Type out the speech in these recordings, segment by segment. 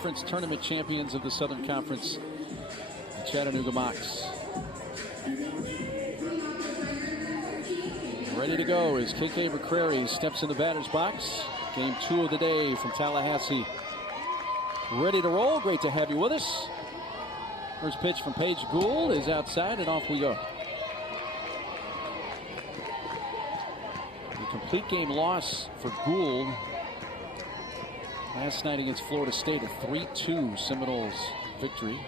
Tournament champions of the Southern Conference, the Chattanooga Mocs. Ready to go as KK McCrary steps in the batter's box. Game 2 of the day from Tallahassee. Ready to roll. Great to have you with us. First pitch from Paige Gould is outside, and off we go. A complete game loss for Gould last night against Florida State, a 3-2 Seminoles victory.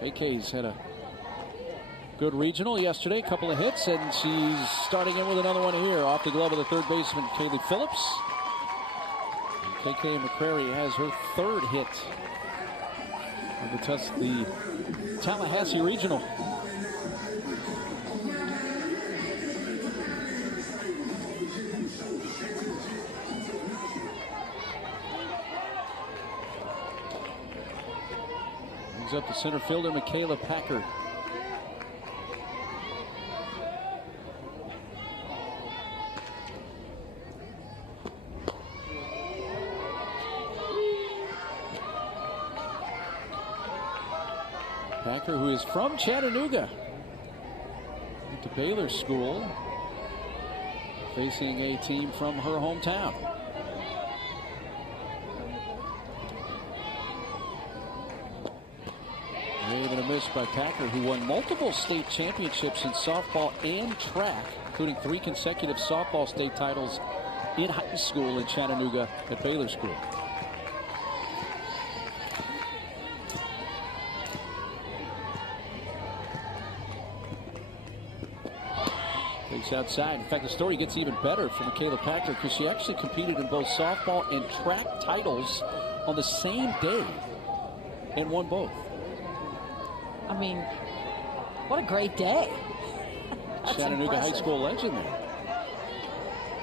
KK's had a good regional yesterday, a couple of hits, and she's starting in with another one here off the glove of the third baseman, Kaylee Phillips. And KK McCrary has her third hit of the Tallahassee regional. Up to center fielder Michaela Packer. Packer, who is from Chattanooga, went to Baylor School, facing a team from her hometown. Even a miss by Packer, who won multiple state championships in softball and track, including 3 consecutive softball state titles in high school in Chattanooga at Baylor School. Takes outside. In fact, the story gets even better for Michaela Packer because she actually competed in both softball and track titles on the same day and won both. I mean, what a great day. Chattanooga impressive. High School legend there.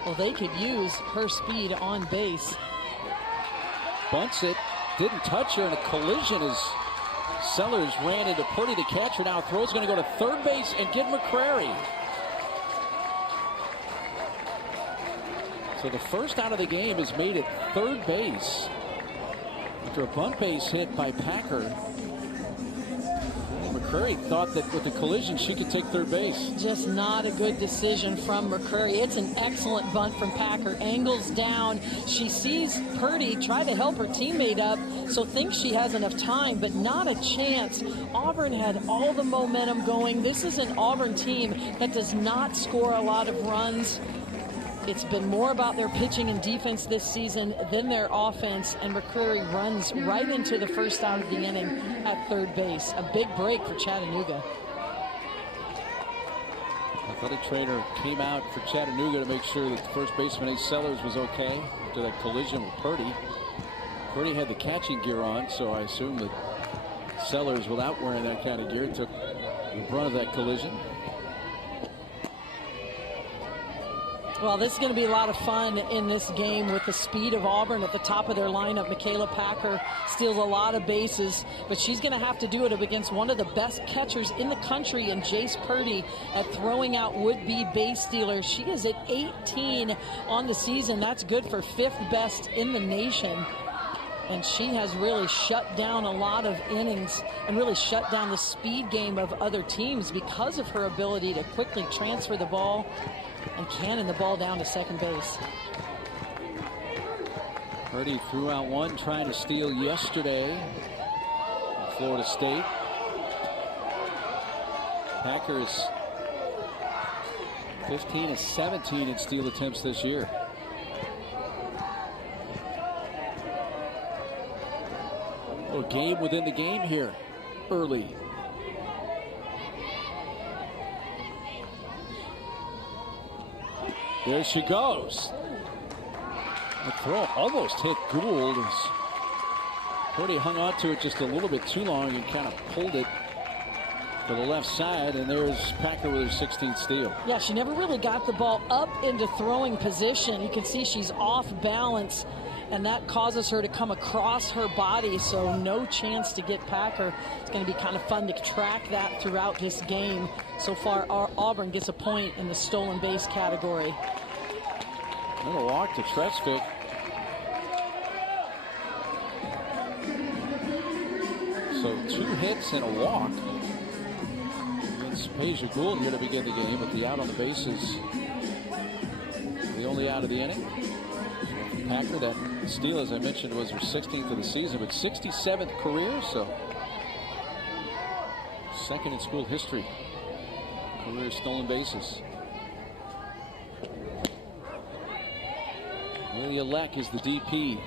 Well, they could use her speed on base. Bunts it, didn't touch her, and a collision as Sellers ran into Purdy. The catcher now throws, going to go to third base and get McCrary. So the first out of the game is made at third base after a bunt base hit by Packer. McCrary thought that with the collision she could take third base. Just not a good decision from McCrary. It's an excellent bunt from Packer. Angles down. She sees Purdy try to help her teammate up, so thinks she has enough time, but not a chance. Auburn had all the momentum going. This is an Auburn team that does not score a lot of runs. It's been more about their pitching and defense this season than their offense, and McCrary runs right into the first out of the inning at third base. A big break for Chattanooga. Athletic trainer came out for Chattanooga to make sure that the first baseman, Ace Sellers, was okay after that collision with Purdy. Purdy had the catching gear on, so I assume that Sellers, without wearing that kind of gear, took the brunt of that collision. Well, this is going to be a lot of fun in this game with the speed of Auburn at the top of their lineup. Michaela Packer steals a lot of bases, but she's going to have to do it against one of the best catchers in the country in Jace Purdy at throwing out would-be base stealers. She is at 18 on the season. That's good for 5th best in the nation. And she has really shut down a lot of innings and really shut down the speed game of other teams because of her ability to quickly transfer the ball and cannon the ball down to second base. Purdy threw out one trying to steal yesterday at Florida State. Packers 15 of 17 in steal attempts this year. A little game within the game here early. There she goes. The throw almost hit Gould. Purdy hung on to it just a little bit too long and kind of pulled it to the left side, and there's Packer with her 16th steal. Yeah, she never really got the ball up into throwing position. You can see she's off balance, and that causes her to come across her body, so no chance to get Packer. It's going to be kind of fun to track that throughout this game. So far, Auburn gets a point in the stolen base category. And a walk to Tresvik. So 2 hits and a walk against Peja Gould here to begin the game, but the out on the bases, the only out of the inning. Packer, that steal, as I mentioned, was her 16th of the season, but 67th career, so second in school history. Career stolen bases. Leah Leck is the DP.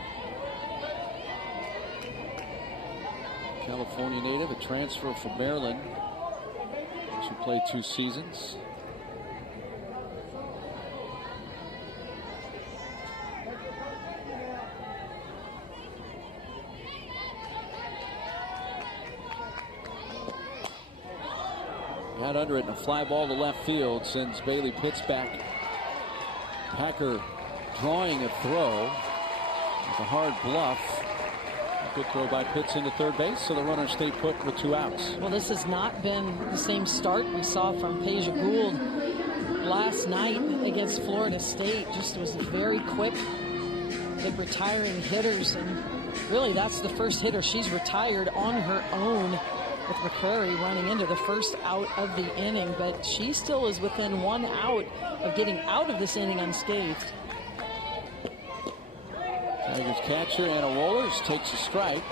California native, a transfer from Maryland. She played 2 seasons. Got under it and a fly ball to left field sends Bailey Pitts back. Packer drawing a throw with a hard bluff. A good throw by Pitts into third base, so the runner stayed put with 2 outs. Well, this has not been the same start we saw from Peja Gould last night against Florida State. Just was very quick at retiring hitters, and really that's the first hitter she's retired on her own, with McCrary running into the first out of the inning, but she still is within 1 out of getting out of this inning unscathed. Tigers catcher Anna Wohlers takes a strike.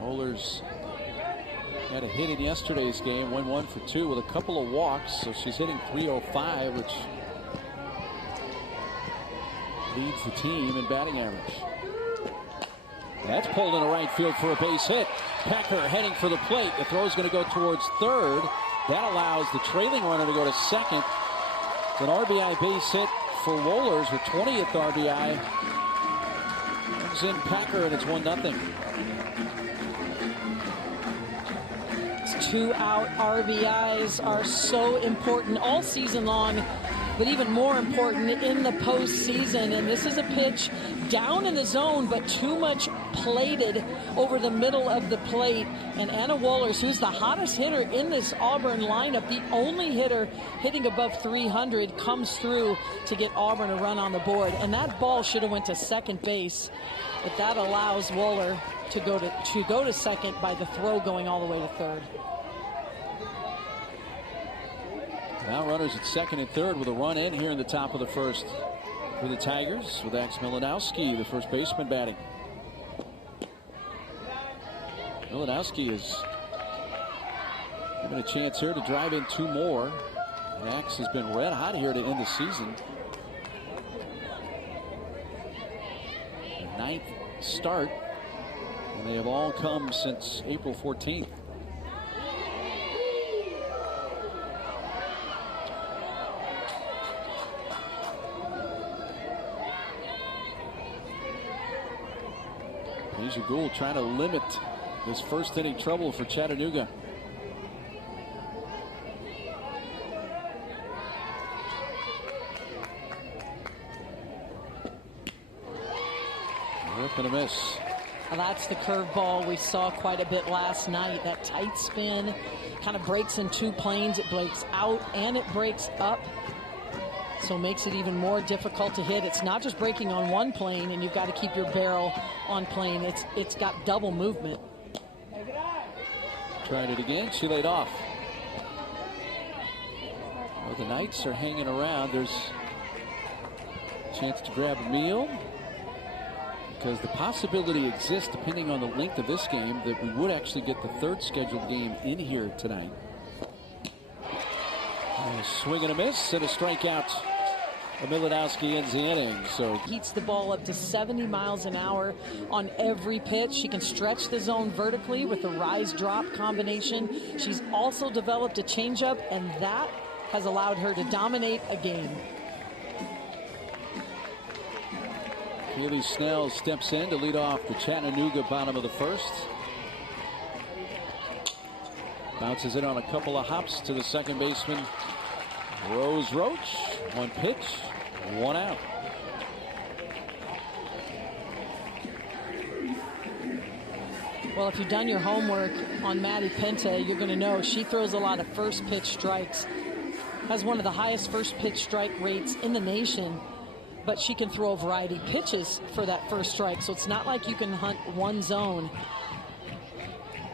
Wohlers had a hit in yesterday's game, went 1 for 2 with a couple of walks, so she's hitting .305, which leads the team in batting average. That's pulled into right field for a base hit. Packer heading for the plate. The throw is going to go towards third. That allows the trailing runner to go to second. It's an RBI base hit for Wohlers, her 20th RBI. Comes in Packer, and it's 1-0. These 2-out RBIs are so important all season long, but even more important in the postseason. And this is a pitch down in the zone, but too much plated over the middle of the plate. And Anna Wohlers, who's the hottest hitter in this Auburn lineup, the only hitter hitting above 300, comes through to get Auburn a run on the board. And that ball should have went to second base, but that allows Wohler to go to second by the throw going all the way to third. Now runners at second and third with a run in here in the top of the first for the Tigers, with Ax Milanowski, the first baseman, batting. Milanowski is given a chance here to drive in 2 more. Ax has been red hot here to end the season. The 9th start, and they have all come since April 14th. Peja Gould trying to limit this first inning trouble for Chattanooga. Rip and a miss. Well, that's the curveball we saw quite a bit last night. That tight spin kind of breaks in 2 planes. It breaks out and it breaks up, so makes it even more difficult to hit. It's not just breaking on 1 plane, and you've got to keep your barrel on plane. It's got double movement. Tried it again. She laid off. Well, the Knights are hanging around. There's a chance to grab a meal, because the possibility exists, depending on the length of this game, that we would actually get the 3rd scheduled game in here tonight. A swing and a miss and a strikeout. Milanowski ends the inning. So heats the ball up to 70 miles an hour on every pitch. She can stretch the zone vertically with the rise-drop combination. She's also developed a changeup, and that has allowed her to dominate a game. Kaylee Snell steps in to lead off the Chattanooga bottom of the first. Bounces it on a couple of hops to the second baseman, Rose Roach. 1 pitch, 1 out. Well, if you've done your homework on Maddie Penta, you're going to know she throws a lot of first pitch strikes. Has one of the highest first pitch strike rates in the nation. but she can throw a variety of pitches for that first strike. So it's not like you can hunt one zone.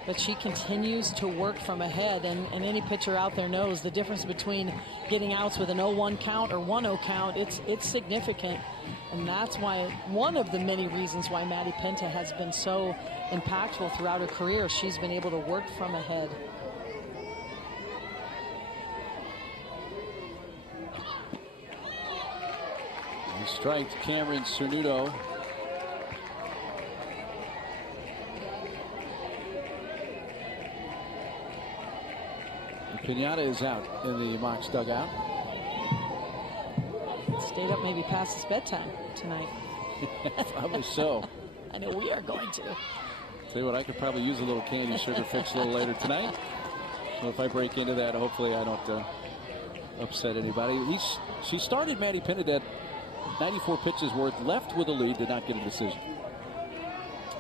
But she continues to work from ahead, and any pitcher out there knows the difference between getting outs with an 0-1 count or 1-0 count. It's significant, and that's why one of the many reasons why Maddie Penta has been so impactful throughout her career. She's been able to work from ahead. And strike to Cameron Cernuto. Pinata is out in the Mocs dugout. Stayed up maybe past his bedtime tonight. Probably so. I know we are going to. Tell you what, I could probably use a little candy sugar fix a little later tonight. So if I break into that, hopefully I don't upset anybody. She started Maddie Pineda 94 pitches worth, left with a lead, did not get a decision.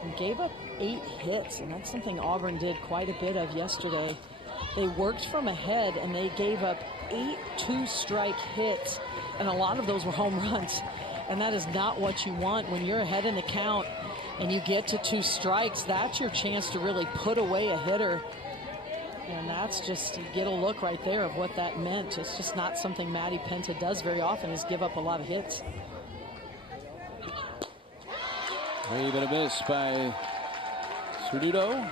And gave up 8 hits, and that's something Auburn did quite a bit of yesterday. They worked from ahead, and they gave up 8 two-strike hits, and a lot of those were home runs. And that is not what you want when you're ahead in the count and you get to 2 strikes. That's your chance to really put away a hitter. And that's just, you get a look right there of what that meant. It's just not something Maddie Penta does very often, is give up a lot of hits. Wave and a miss by Cernuto.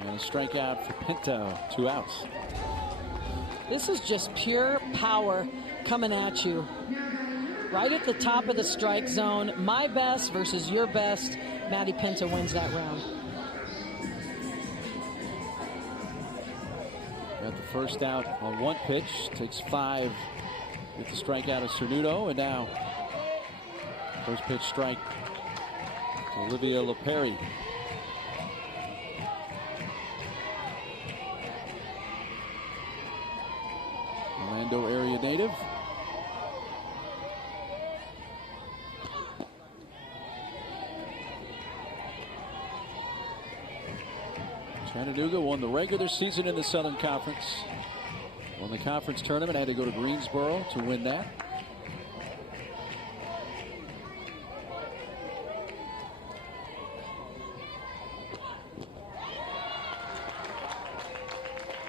And a strikeout for Pinto, 2 outs. This is just pure power coming at you. Right at the top of the strike zone. My best versus your best. Maddie Penta wins that round. Got the first out on 1 pitch. Takes 5 with the strikeout of Cernuto. And now first pitch strike to Olivia LaPerry. Orlando area native. Chattanooga won the regular season in the Southern Conference. Won the conference tournament, had to go to Greensboro to win that.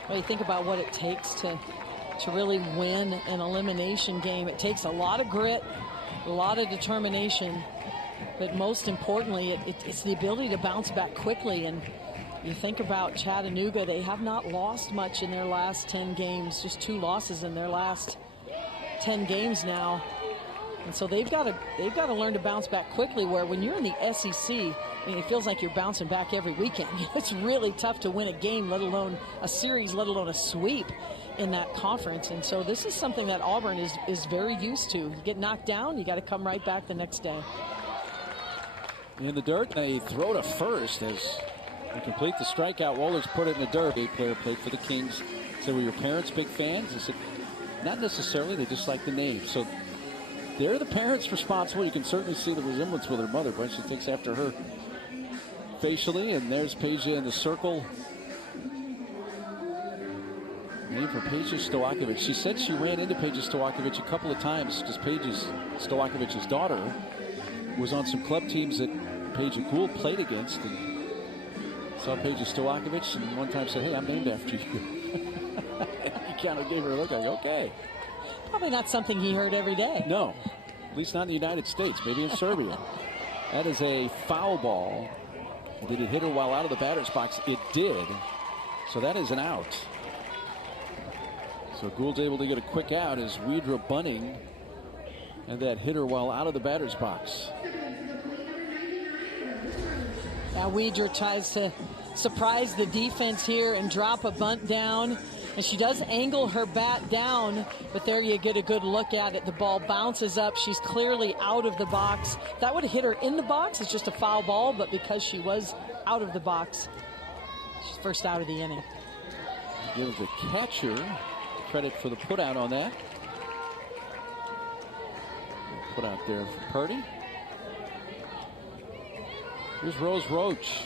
Well, you think about what it takes to really win an elimination game. It takes a lot of grit, a lot of determination, but most importantly, it's the ability to bounce back quickly. And you think about Chattanooga, they have not lost much in their last 10 games, just 2 losses in their last 10 games now. And so they've got to learn to bounce back quickly, where when you're in the SEC, I mean, it feels like you're bouncing back every weekend. It's really tough to win a game, let alone a series, let alone a sweep in that conference. And so this is something that Auburn is very used to. You get knocked down, you got to come right back the next day. In the dirt, they throw to first as they complete the strikeout. Wohlers put it in the dirt. A player played for the Kings. Said, were your parents big fans? I said, not necessarily. They just like the name. So they're the parents responsible. You can certainly see the resemblance with her mother, but she takes after her facially. And there's Peja in the circle. Name for Peja Stojakovic. She said she ran into Peja Stojakovic a couple of times because Peja Stojakovic's daughter was on some club teams that Peja Gould played against, and saw Peja Stojakovic, and one time said, hey, I'm named after you. He kind of gave her a look like, okay. Probably not something he heard every day. No, at least not in the United States, maybe in Serbia. That is a foul ball. Did it hit her while out of the batter's box? It did. So that is an out. So Gould's able to get a quick out as Weidra Bunning and that hitter while out of the batter's box. Now Weidra tries to surprise the defense here and drop a bunt down. And she does angle her bat down, but there you get a good look at it. The ball bounces up. She's clearly out of the box. That would have hit her in the box. It's just a foul ball, but because she was out of the box, she's first out of the inning. Gives the catcher credit for the put out on that. Put out there for Purdy. Here's Rose Roach.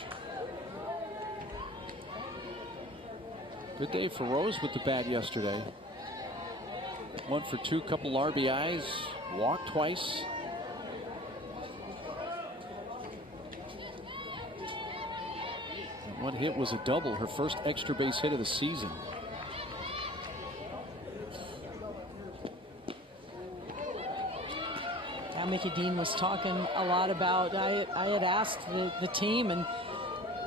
Good day for Rose with the bat yesterday. 1 for 2, couple RBIs, walked twice. And one hit was a double, her first extra base hit of the season. Mickey Dean was talking a lot about, I had asked the team and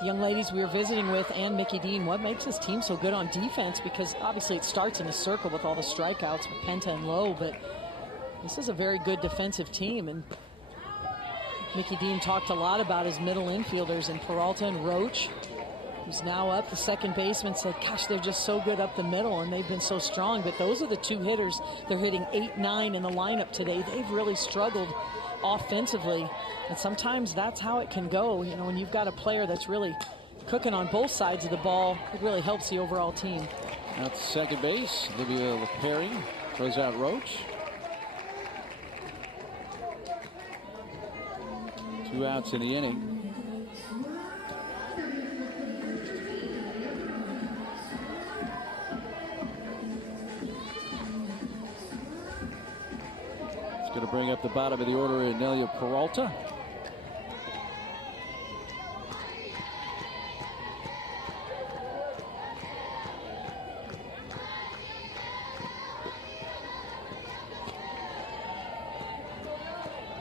the young ladies we were visiting with and Mickey Dean, what makes this team so good on defense? Because obviously it starts in a circle with all the strikeouts with Penta and Lowe, but this is a very good defensive team. And Mickey Dean talked a lot about his middle infielders and Peralta and Roach, who's now up. The second baseman said, gosh, they're just so good up the middle and they've been so strong. But those are the two hitters. They're hitting 8, 9 in the lineup today. They've really struggled offensively. And sometimes that's how it can go. You know, when you've got a player that's really cooking on both sides of the ball, it really helps the overall team. At second base, Olivia LaPerry throws out Roach. 2 outs in the inning. Going to bring up the bottom of the order, Anelia Peralta.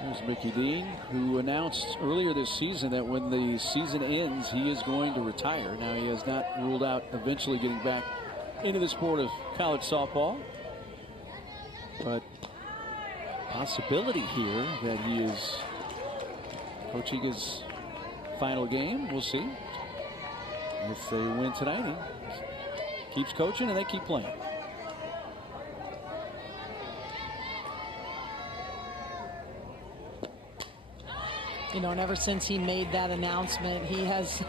There's Mickey Dean, who announced earlier this season that when the season ends, he is going to retire. Now, he has not ruled out eventually getting back into the sport of college softball, but possibility here that he is coaching his final game. We'll see. If they win tonight, he keeps coaching and they keep playing. You know, and ever since he made that announcement, he has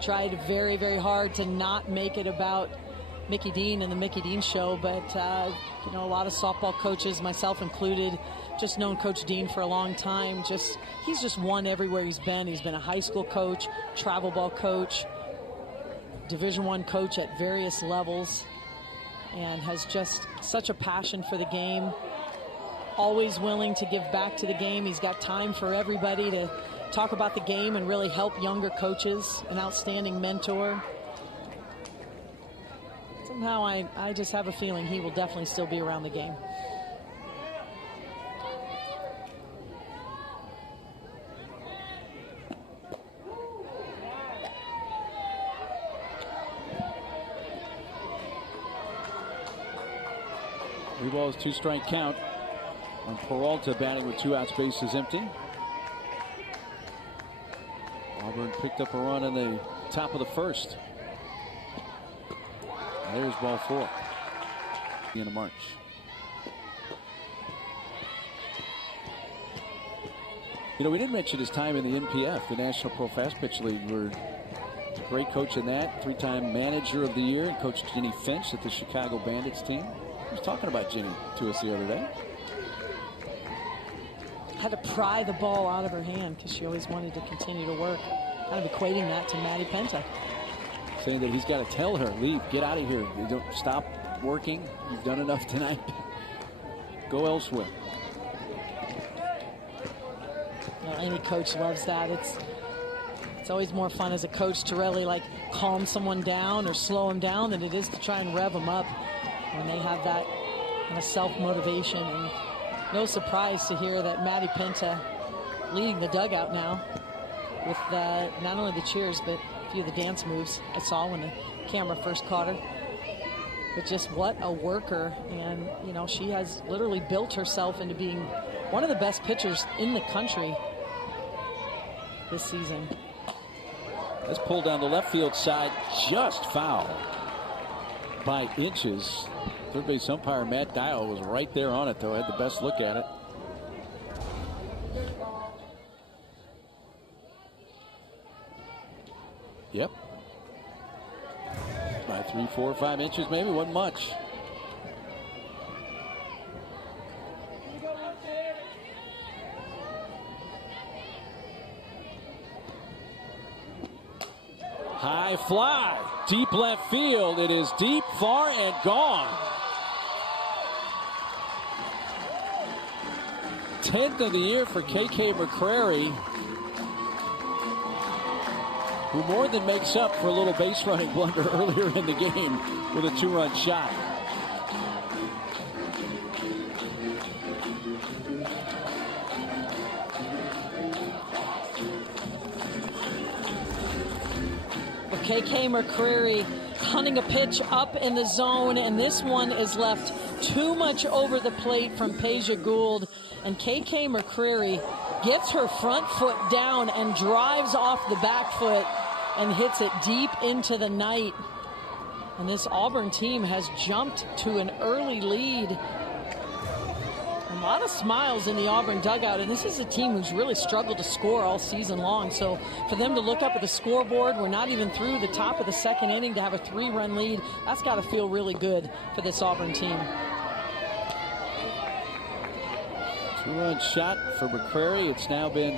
tried very, very hard to not make it about Mickey Dean and the Mickey Dean show, but you know, a lot of softball coaches, myself included, just known Coach Dean for a long time. He's just won everywhere he's been. He's been a high school coach, travel ball coach, Division I coach at various levels, and has just such a passion for the game. Always willing to give back to the game. He's got time for everybody to talk about the game and really help younger coaches. An outstanding mentor. Somehow I just have a feeling he will definitely still be around the game. Three balls, 2 strike count on Peralta, batting with 2 outs, bases empty. Auburn picked up a run in the top of the first. There's ball 4 in March. You know, we didn't mention his time in the NPF, the National Pro Fast Pitch League. We're a great coach in that, 3-time manager of the year, and coached Jenny Finch at the Chicago Bandits team. I was talking about Jenny to us the other day. Had to pry the ball out of her hand because she always wanted to continue to work. Kind of equating that to Maddie Penta. Saying that he's got to tell her, leave, get out of here. You don't stop working. You've done enough tonight. Go elsewhere. Well, any coach loves that. It's always more fun as a coach to really like calm someone down or slow them down than it is to try and rev them up when they have that kind of self-motivation. And no surprise to hear that Maddie Penta leading the dugout now with not only the cheers but a few of the dance moves I saw when the camera first caught her. But just what a worker. And, you know, she has literally built herself into being one of the best pitchers in the country this season. Let's pull down the left field side, just foul by inches. Third base umpire Matt Dial was right there on it, though. Had the best look at it. Yep. By 3, 4, 5 inches, maybe. Wasn't much. High fly, deep left field. It is deep, far, and gone. 10th of the year for KK McCrary, who more than makes up for a little base running blunder earlier in the game with a 2-run shot. KK McCrary hunting a pitch up in the zone, and this one is left too much over the plate from Peja Gould, and KK McCrary gets her front foot down and drives off the back foot and hits it deep into the night. And this Auburn team has jumped to an early lead. A lot of smiles in the Auburn dugout, and this is a team who's really struggled to score all season long. So for them to look up at the scoreboard, we're not even through the top of the second inning, to have a 3-run lead, that's got to feel really good for this Auburn team. 2-run shot for McCrary. It's now been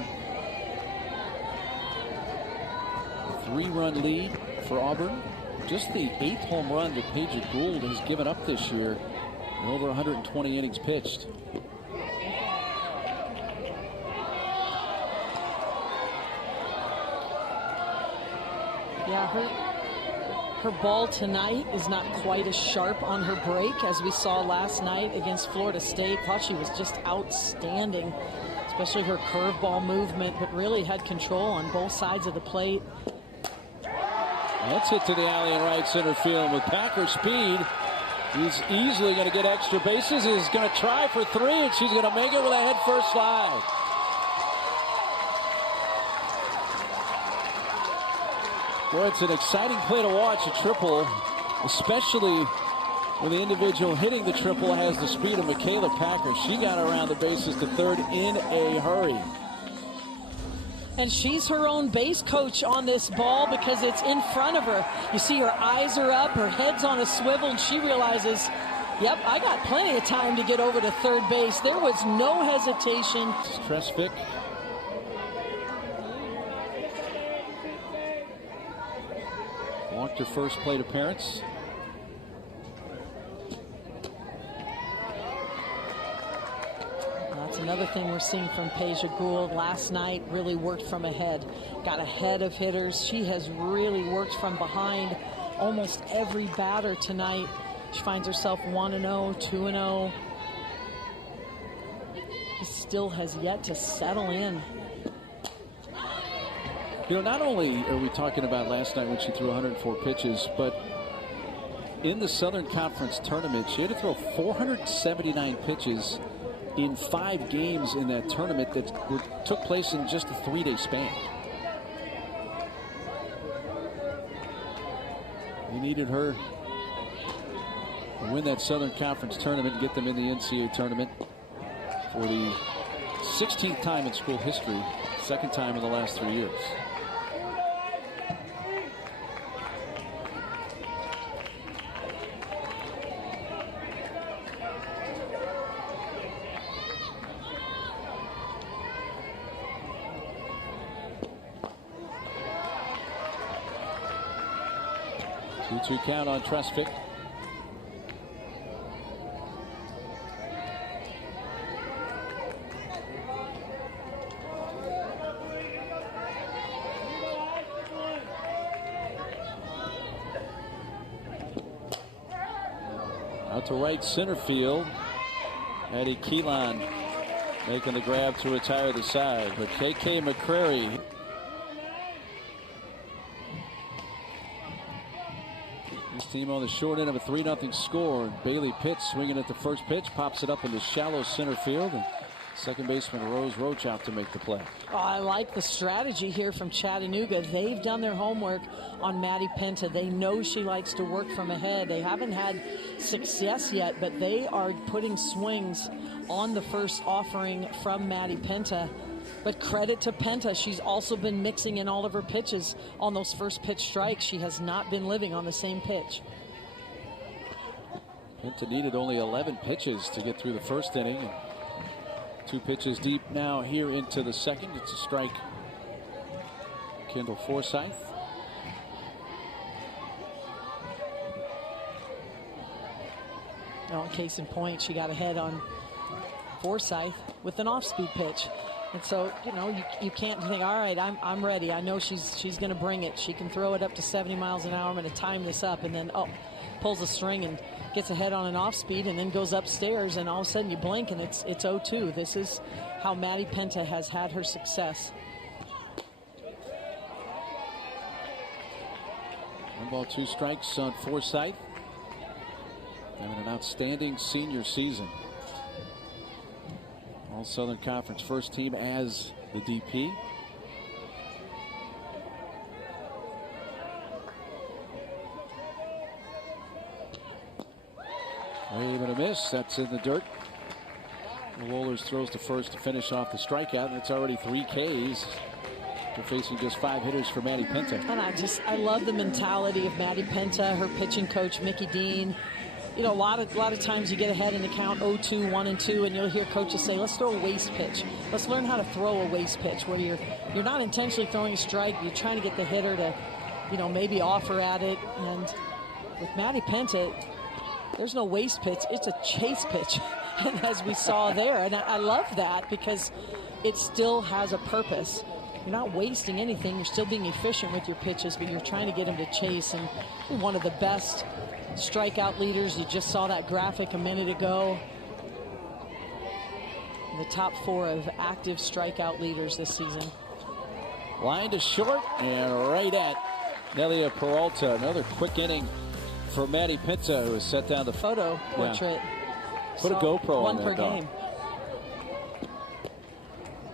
a 3-run lead for Auburn. Just the 8th home run that Peja Gould has given up this year in over 120 innings pitched. Yeah, her ball tonight is not quite as sharp on her break as we saw last night against Florida State. Thought she was just outstanding, especially her curveball movement, but really had control on both sides of the plate. That's hit to the alley in right center field with Packer speed. He's easily going to get extra bases. He's going to try for 3, and she's going to make it with a head-first slide. Boy, it's an exciting play to watch, a triple, especially when the individual hitting the triple has the speed of Michaela Packer. She got around the bases to third in a hurry. And she's her own base coach on this ball because it's in front of her. You see her eyes are up, her head's on a swivel, and she realizes, yep, I got plenty of time to get over to third base. There was no hesitation. Tresvik. Walked her first plate appearance. That's another thing we're seeing from Peja Gould. Last night really worked from ahead. Got ahead of hitters. She has really worked from behind almost every batter tonight. She finds herself 1-0, 2-0. She still has yet to settle in. You know, not only are we talking about last night when she threw 104 pitches, but in the Southern Conference tournament, she had to throw 479 pitches in 5 games in that tournament that took place in just a 3-day span. They needed her to win that Southern Conference tournament and get them in the NCAA tournament for the 16th time in school history, 2nd time in the last 3 years. Two count on Tresvik. Out to right center field. Eddie Keelan making the grab to retire the side, but KK McCrary. This team on the short end of a 3-0 score. Bailey Pitts swinging at the first pitch, pops it up into shallow center field, and second baseman Rose Roach out to make the play. Oh, I like the strategy here from Chattanooga. They've done their homework on Maddie Penta. They know she likes to work from ahead. They haven't had success yet, but they are putting swings on the first offering from Maddie Penta. But credit to Penta, she's also been mixing in all of her pitches on those first pitch strikes. She has not been living on the same pitch. Penta needed only 11 pitches to get through the first inning. 2 pitches deep now here into the second. It's a strike. Kendall Forsythe. Well, case in point, she got ahead on Forsythe. with an off-speed pitch. And so, you know, you can't think, all right, I'm ready. I know she's going to bring it. She can throw it up to 70 miles an hour. I'm going to time this up. And then, pulls a string and gets ahead on an off-speed and then goes upstairs. And all of a sudden you blink and it's 0-2. This is how Maddie Penta has had her success. 1 ball, 2 strikes on Forsythe. Having an outstanding senior season. All Southern Conference first team as the DP. Wave and a miss. That's in the dirt. The Rollers throws to first to finish off the strikeout, and it's already 3 Ks. They're facing just 5 hitters for Maddie Penta. And I love the mentality of Maddie Penta, her pitching coach Mickey Dean. You know, a lot of times you get ahead in the count 0-2, 1-2, and you'll hear coaches say, let's throw a waste pitch. Let's learn how to throw a waste pitch where you're not intentionally throwing a strike. You're trying to get the hitter to, you know, maybe offer at it. And with Maddie Penta, there's no waste pitch. It's a chase pitch, and as we saw there. And I love that because it still has a purpose. You're not wasting anything. You're still being efficient with your pitches, but you're trying to get them to chase. And one of the best strikeout leaders. You just saw that graphic a minute ago. The top 4 of active strikeout leaders this season. Line to short and right at Nelia Peralta. Another quick inning for Maddie Penta, who has set down the photo portrait. Yeah. Put a GoPro on that per dog. game.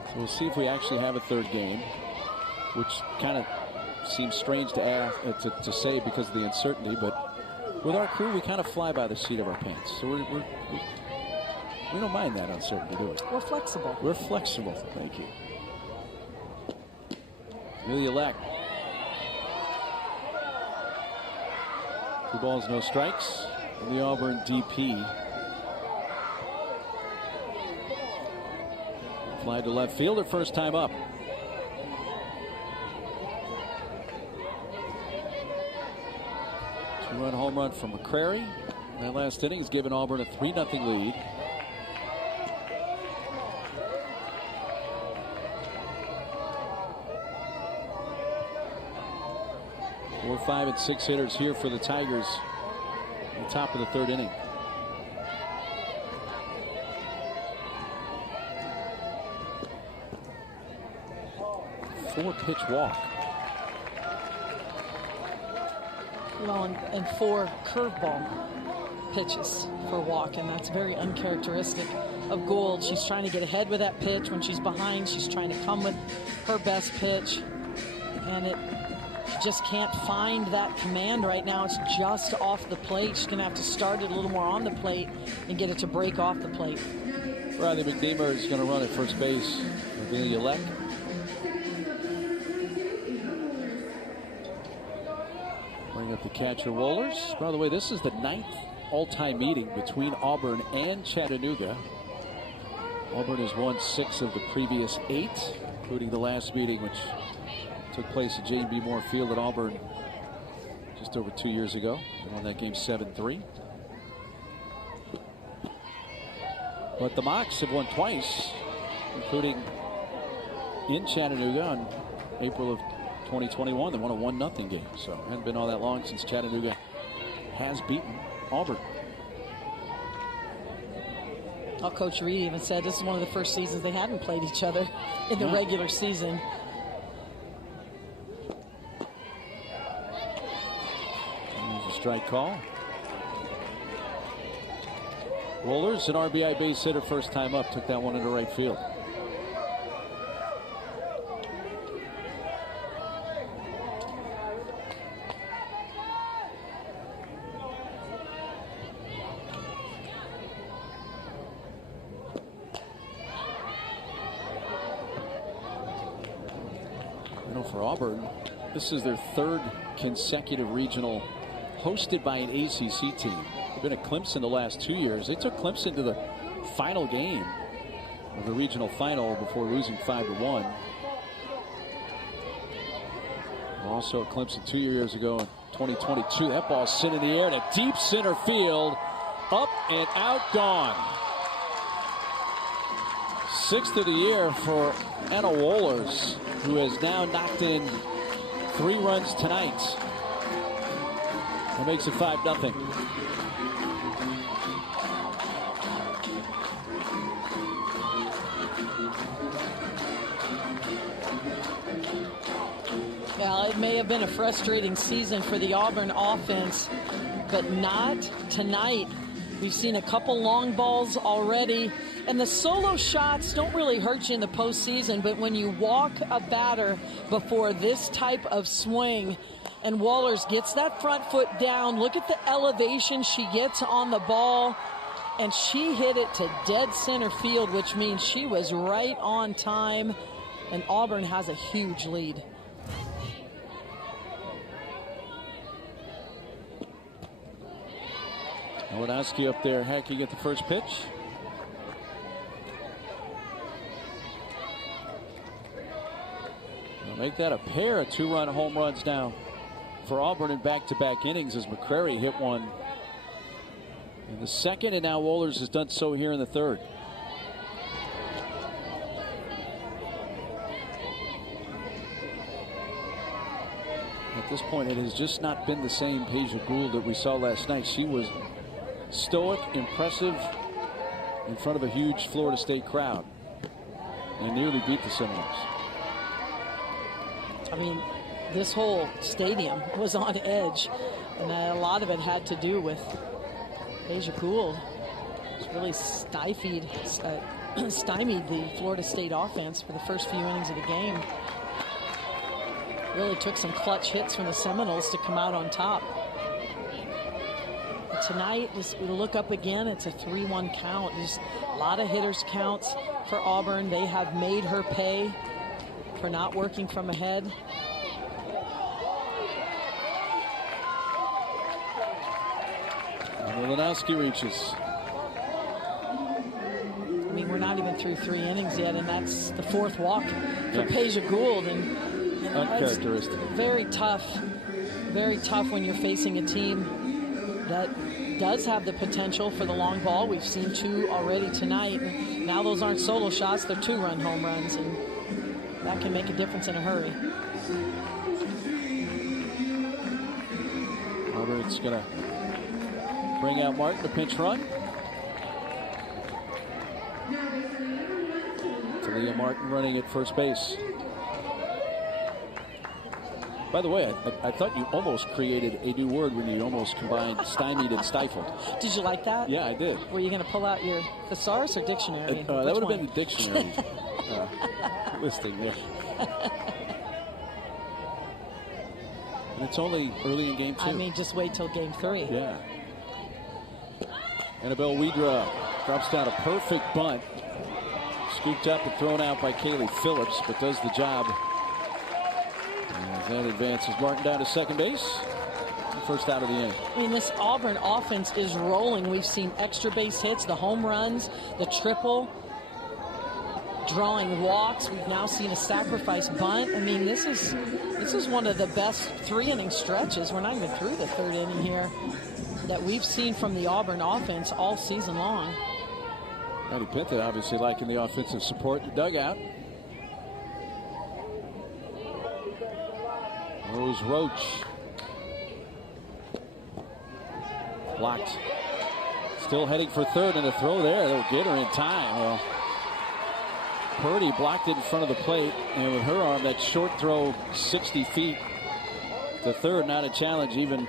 So we'll see if we actually have a 3rd game, which kind of seems strange to say because of the uncertainty, but with our crew, we kind of fly by the seat of our pants. So we don't mind that uncertainty, do we? We're flexible. We're flexible. Thank you. Amelia Leck. 2 balls, no strikes. And the Auburn DP. Fly to left fielder, first time up. Two-run home run from McCrary. That last inning has given Auburn a 3-0 lead. Four, 5, and 6 hitters here for the Tigers at the top of the 3rd inning. Four-pitch walk. Well, and 4 curveball pitches for walk, and that's very uncharacteristic of Gould. She's trying to get ahead with that pitch. When she's behind, she's trying to come with her best pitch, and it just can't find that command right now. It's just off the plate. She's going to have to start it a little more on the plate and get it to break off the plate. Riley McNeamer is going to run at first base. Amelia Leck. Bring up the catcher Wohlers. By the way, this is the 9th all-time meeting between Auburn and Chattanooga. Auburn has won 6 of the previous 8, including the last meeting, which took place at Jane B. Moore Field at Auburn just over 2 years ago. They won that game 7-3. But the Mocs have won twice, including in Chattanooga in April of 2021. They won a 1-0 game. So it hasn't been all that long since Chattanooga has beaten Auburn. Well, Coach Reed even said this is one of the first seasons they hadn't played each other in the regular season. There's a strike call. Wohlers, an RBI base hitter, first time up, took that one into right field. For Auburn, this is their 3rd consecutive regional hosted by an ACC team. They've been at Clemson the last 2 years. They took Clemson to the final game of the regional final before losing 5-1. Also at Clemson 2 years ago in 2022. That ball sent in the air to deep center field. Up and out, gone. 6th of the year for Anna Wohlers, who has now knocked in 3 runs tonight. That makes it 5-0. Well, it may have been a frustrating season for the Auburn offense, but not tonight. We've seen a couple long balls already, and the solo shots don't really hurt you in the postseason, but when you walk a batter before this type of swing, and Wohlers gets that front foot down, look at the elevation she gets on the ball, and she hit it to dead center field, which means she was right on time, and Auburn has a huge lead. Wolanowski up there hacking at the first pitch. They'll make that a pair of 2-run home runs now for Auburn in back-to-back innings, as McCrary hit one in the second, and now Wohlers has done so here in the third. At this point, it has just not been the same Peja Gould that we saw last night. She was stoic, impressive in front of a huge Florida State crowd and nearly beat the Seminoles. I mean, this whole stadium was on edge, and a lot of it had to do with Peja Gould. It's really stymied the Florida State offense for the first few innings of the game. Really took some clutch hits from the Seminoles to come out on top. But tonight, we look up again, it's a 3-1 count. Just a lot of hitters counts for Auburn. They have made her pay for not working from ahead. And Wolanowski reaches. I mean, we're not even through 3 innings yet, and that's the 4th walk for Peja Gould. And uncharacteristic. Very tough when you're facing a team that does have the potential for the long ball. We've seen 2 already tonight. Now those aren't solo shots, they're 2-run home runs, and that can make a difference in a hurry. Roberts going to bring out Martin, the pinch run. Talia Martin running at first base. By the way, I thought you almost created a new word when you almost combined stymied and stifled. Did you like that? Yeah, I did. Were you going to pull out your thesaurus or dictionary? That would have been the dictionary listing there. And it's only early in game 2. I mean, just wait till game 3. Yeah. Annabelle Widra drops down a perfect bunt. Scooped up and thrown out by Kaylee Phillips, but does the job. As that advances Martin down to second base. First out of the inning. I mean, this Auburn offense is rolling. We've seen extra base hits, the home runs, the triple, drawing walks. We've now seen a sacrifice bunt. I mean, this is one of the best 3-inning stretches. We're not even through the 3rd inning here that we've seen from the Auburn offense all season long. Patty Pittman obviously liking the offensive support in the dugout. Rose Roach. Blocked. Still heading for third, and a throw there. They'll get her in time. Well, Purdy blocked it in front of the plate, and with her arm, that short throw 60 feet to third, not a challenge even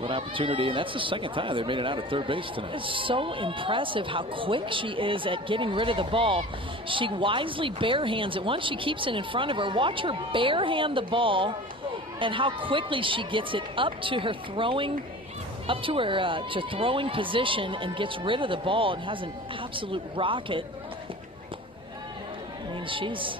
with opportunity. And that's the second time they made it out at third base tonight. It's so impressive how quick she is at getting rid of the ball. She wisely barehands it. Once she keeps it in front of her, watch her barehand the ball and how quickly she gets it up to her throwing position and gets rid of the ball and has an absolute rocket. I mean, she's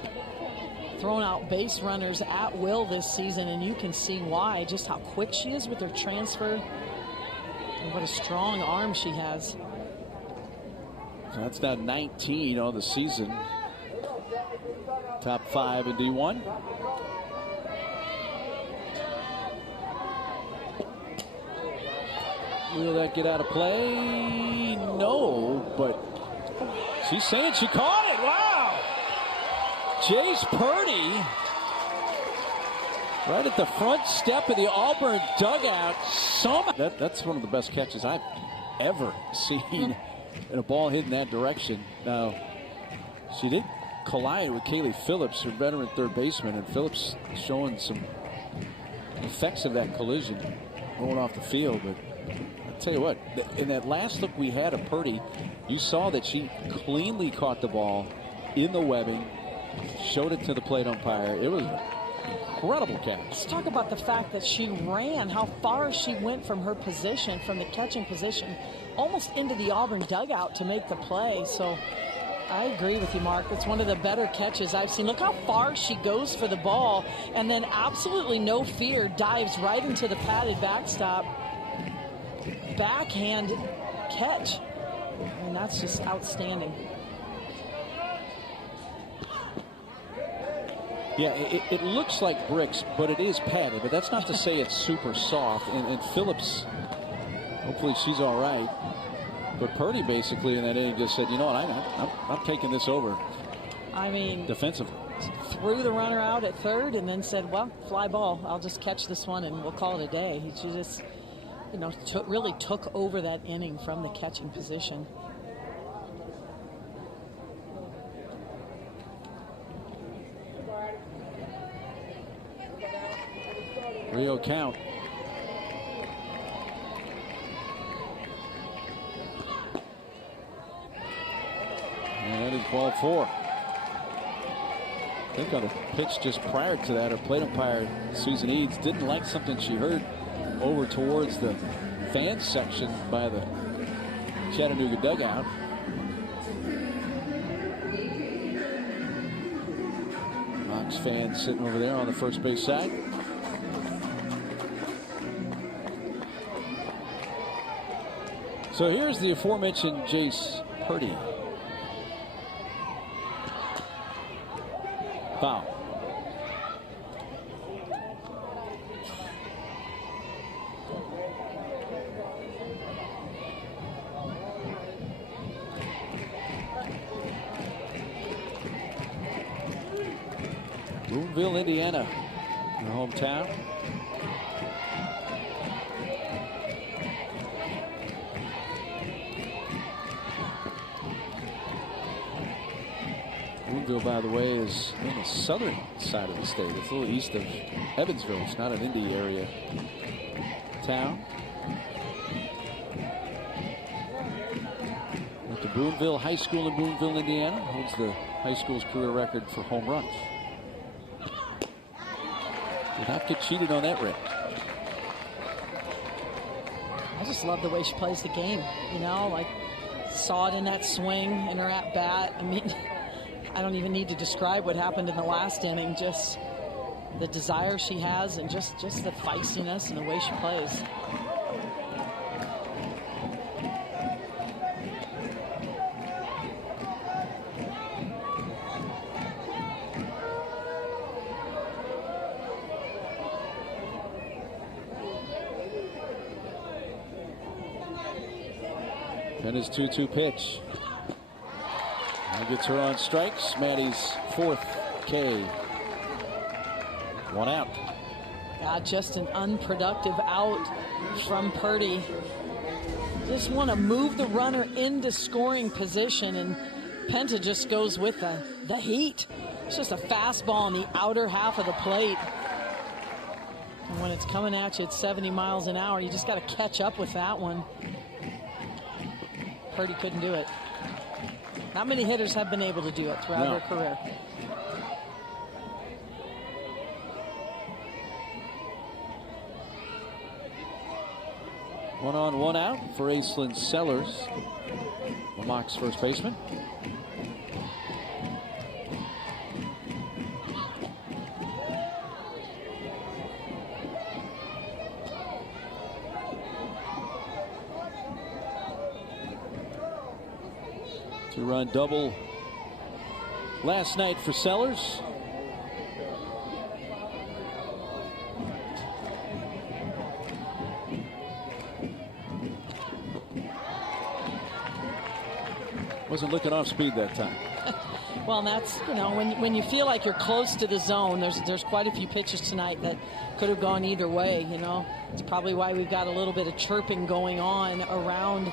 thrown out base runners at will this season, and you can see why, just how quick she is with her transfer and what a strong arm she has. So that's now 19 on the season. Top 5 in D1. Will that get out of play? No, but she's saying she caught it. Jace Purdy, right at the front step of the Auburn dugout. That's one of the best catches I've ever seen in a ball hit in that direction. Now, she did collide with Kaylee Phillips, her veteran third baseman, and Phillips showing some effects of that collision going off the field. But I'll tell you what, in that last look we had of Purdy, you saw that she cleanly caught the ball in the webbing, showed it to the plate umpire. It was an incredible catch. Let's talk about the fact that she ran, how far she went from her position, from the catching position, almost into the Auburn dugout to make the play. So I agree with you, Mark. It's one of the better catches I've seen. Look how far she goes for the ball, and then absolutely no fear, dives right into the padded backstop. Backhand catch. And that's just outstanding. Yeah, it looks like bricks, but it is padded. But that's not to say it's super soft. And Phillips, hopefully she's all right. But Purdy basically in that inning just said, you know what, I'm taking this over. I mean, defensively. Threw the runner out at third and then said, well, fly ball. I'll just catch this one and we'll call it a day. She just, you know, really took over that inning from the catching position. Rio count. And that is ball 4. I think on a pitch just prior to that, our plate umpire, Susan Eads, didn't like something she heard over towards the fans section by the Chattanooga dugout. Knox fans sitting over there on the first base side. So here's the aforementioned Jace Purdy. Foul. Boonville, Indiana, their hometown. Boonville, by the way, is on the southern side of the state. It's a little east of Evansville. It's not an Indy area town. Went to Boonville High School in Boonville, Indiana. Holds the high school's career record for home runs. Did not get cheated on that rip. I just love the way she plays the game. You know, like, saw it in that swing, in her at bat. I mean, I don't even need to describe what happened in the last inning. Just the desire she has and just the feistiness and the way she plays. And his 2-2 pitch. He gets her on strikes. Maddie's 4th K. 1 out. Just an unproductive out from Purdy. Just want to move the runner into scoring position, and Penta just goes with the heat. It's just a fastball on the outer half of the plate. And when it's coming at you at 70 miles an hour, you just got to catch up with that one. Purdy couldn't do it. Not many hitters have been able to do it throughout their career. One on, one out for Aislinn Sellers, Lamock's first baseman. Two-run double last night for Sellers. Wasn't looking off speed that time. Well, and that's, you know, when you feel like you're close to the zone, there's quite a few pitches tonight that could have gone either way, you know. It's probably why we've got a little bit of chirping going on around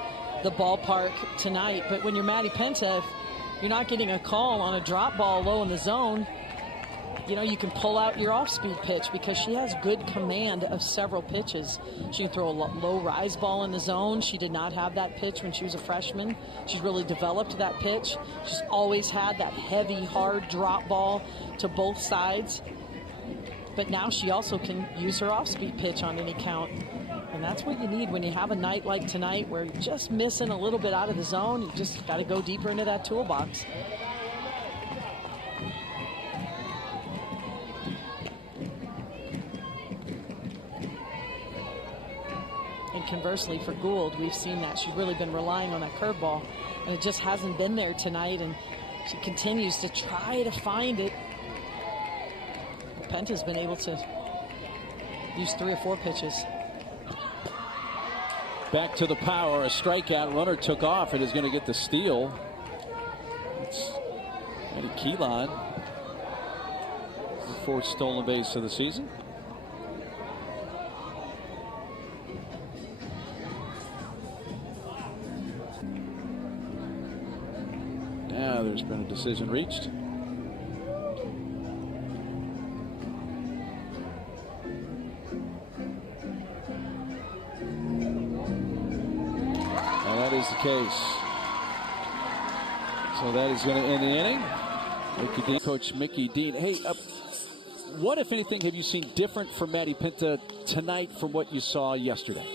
the ballpark tonight. But when you're Maddie Penta, if you're not getting a call on a drop ball low in the zone, you know, you can pull out your off-speed pitch because she has good command of several pitches. She can throw a low rise ball in the zone. She did not have that pitch when she was a freshman. She's really developed that pitch. She's always had that heavy, hard drop ball to both sides. But now she also can use her off-speed pitch on any count. And that's what you need when you have a night like tonight where you're just missing a little bit out of the zone. You just got to go deeper into that toolbox. And conversely for Gould, we've seen that she's really been relying on that curveball, and it just hasn't been there tonight, and she continues to try to find it. Penta's been able to use 3 or 4 pitches. Back to the power, a strikeout. Runner took off and is going to get the steal. It's Eddie Keelan, the 4th stolen base of the season. Now there's been a decision reached. And that is the case. So that is going to end the inning. Coach Mickey Dean. Hey, what, if anything, have you seen different from Maddie Penta tonight from what you saw yesterday?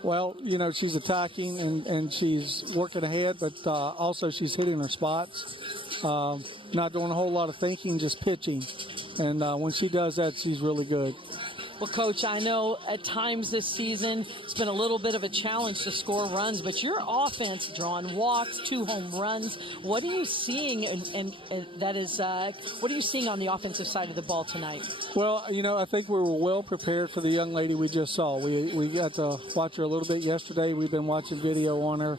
Well, you know, she's attacking and she's working ahead, but also she's hitting her spots. Not doing a whole lot of thinking, just pitching. And when she does that, she's really good. Well, Coach, I know at times this season it's been a little bit of a challenge to score runs, but your offense drawing walks, 2 home runs. What are you seeing, and that is, what are you seeing on the offensive side of the ball tonight? Well, you know, I think we were well prepared for the young lady we just saw. We got to watch her a little bit yesterday. We've been watching video on her.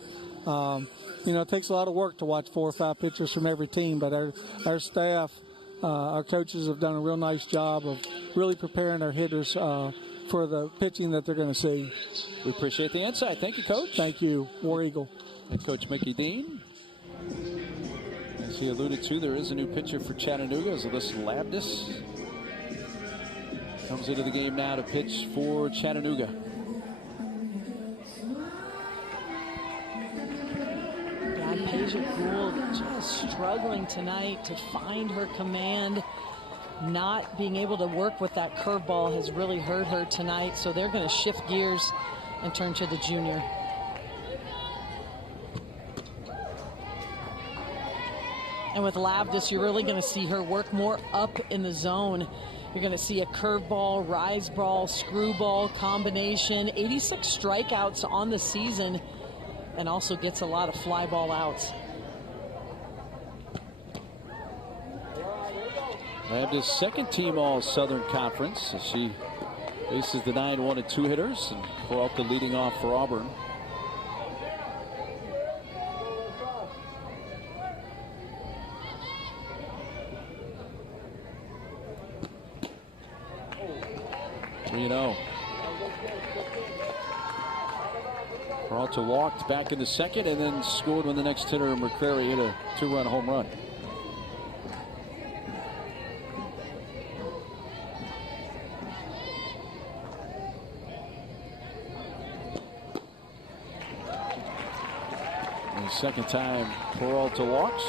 You know, it takes a lot of work to watch 4 or 5 pitchers from every team, but our staff, our coaches have done a real nice job of really preparing our hitters for the pitching that they're going to see. We appreciate the insight. Thank you, Coach. Thank you, War Eagle. And Coach Mickey Dean. As he alluded to, there is a new pitcher for Chattanooga, as Alyssa Labdis comes into the game now to pitch for Chattanooga. Paige Gould just struggling tonight to find her command. Not being able to work with that curveball has really hurt her tonight, so they're going to shift gears and turn to the junior. And with Labdis, you're really going to see her work more up in the zone. You're going to see a curveball, rise ball, screwball combination. 86 strikeouts on the season, and also gets a lot of fly ball outs. Labdis, second team All-Southern Conference, as she faces the 9-1 and 2 hitters, and Peralta leading off for Auburn. Peralta walked back in the second and then scored when the next hitter, McCrary, hit a 2-run home run. And the second time Peralta walks,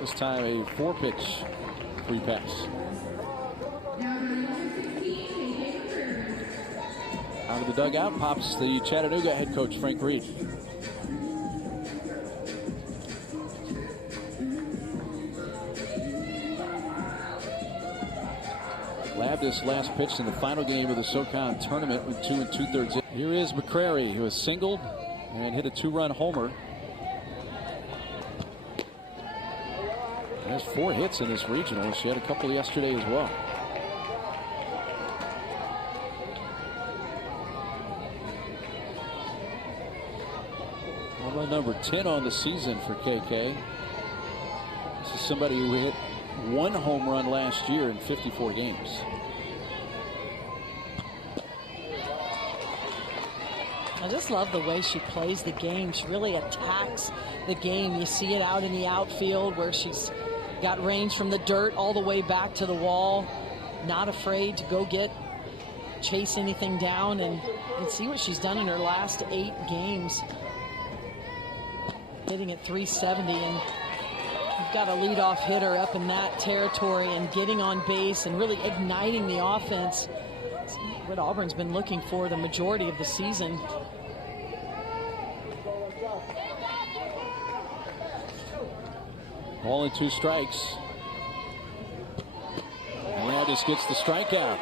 this time a 4-pitch free pass. Out of the dugout pops the Chattanooga head coach, Frank Reed. Labdis last pitched in the final game of the SoCon tournament with 2 2/3. Here is McCrary, who has singled and hit a 2-run homer. Has 4 hits in this regional. She had a couple yesterday as well. Number 10 on the season for KK. This is somebody who hit 1 home run last year in 54 games. I just love the way she plays the game. She really attacks the game. You see it out in the outfield where she's got range from the dirt all the way back to the wall. Not afraid to go chase anything down, and you can see what she's done in her last 8 games. Hitting at 370, and you've got a leadoff hitter up in that territory and getting on base and really igniting the offense. It's what Auburn's been looking for the majority of the season. Ball and 2 strikes. Landis gets the strikeout.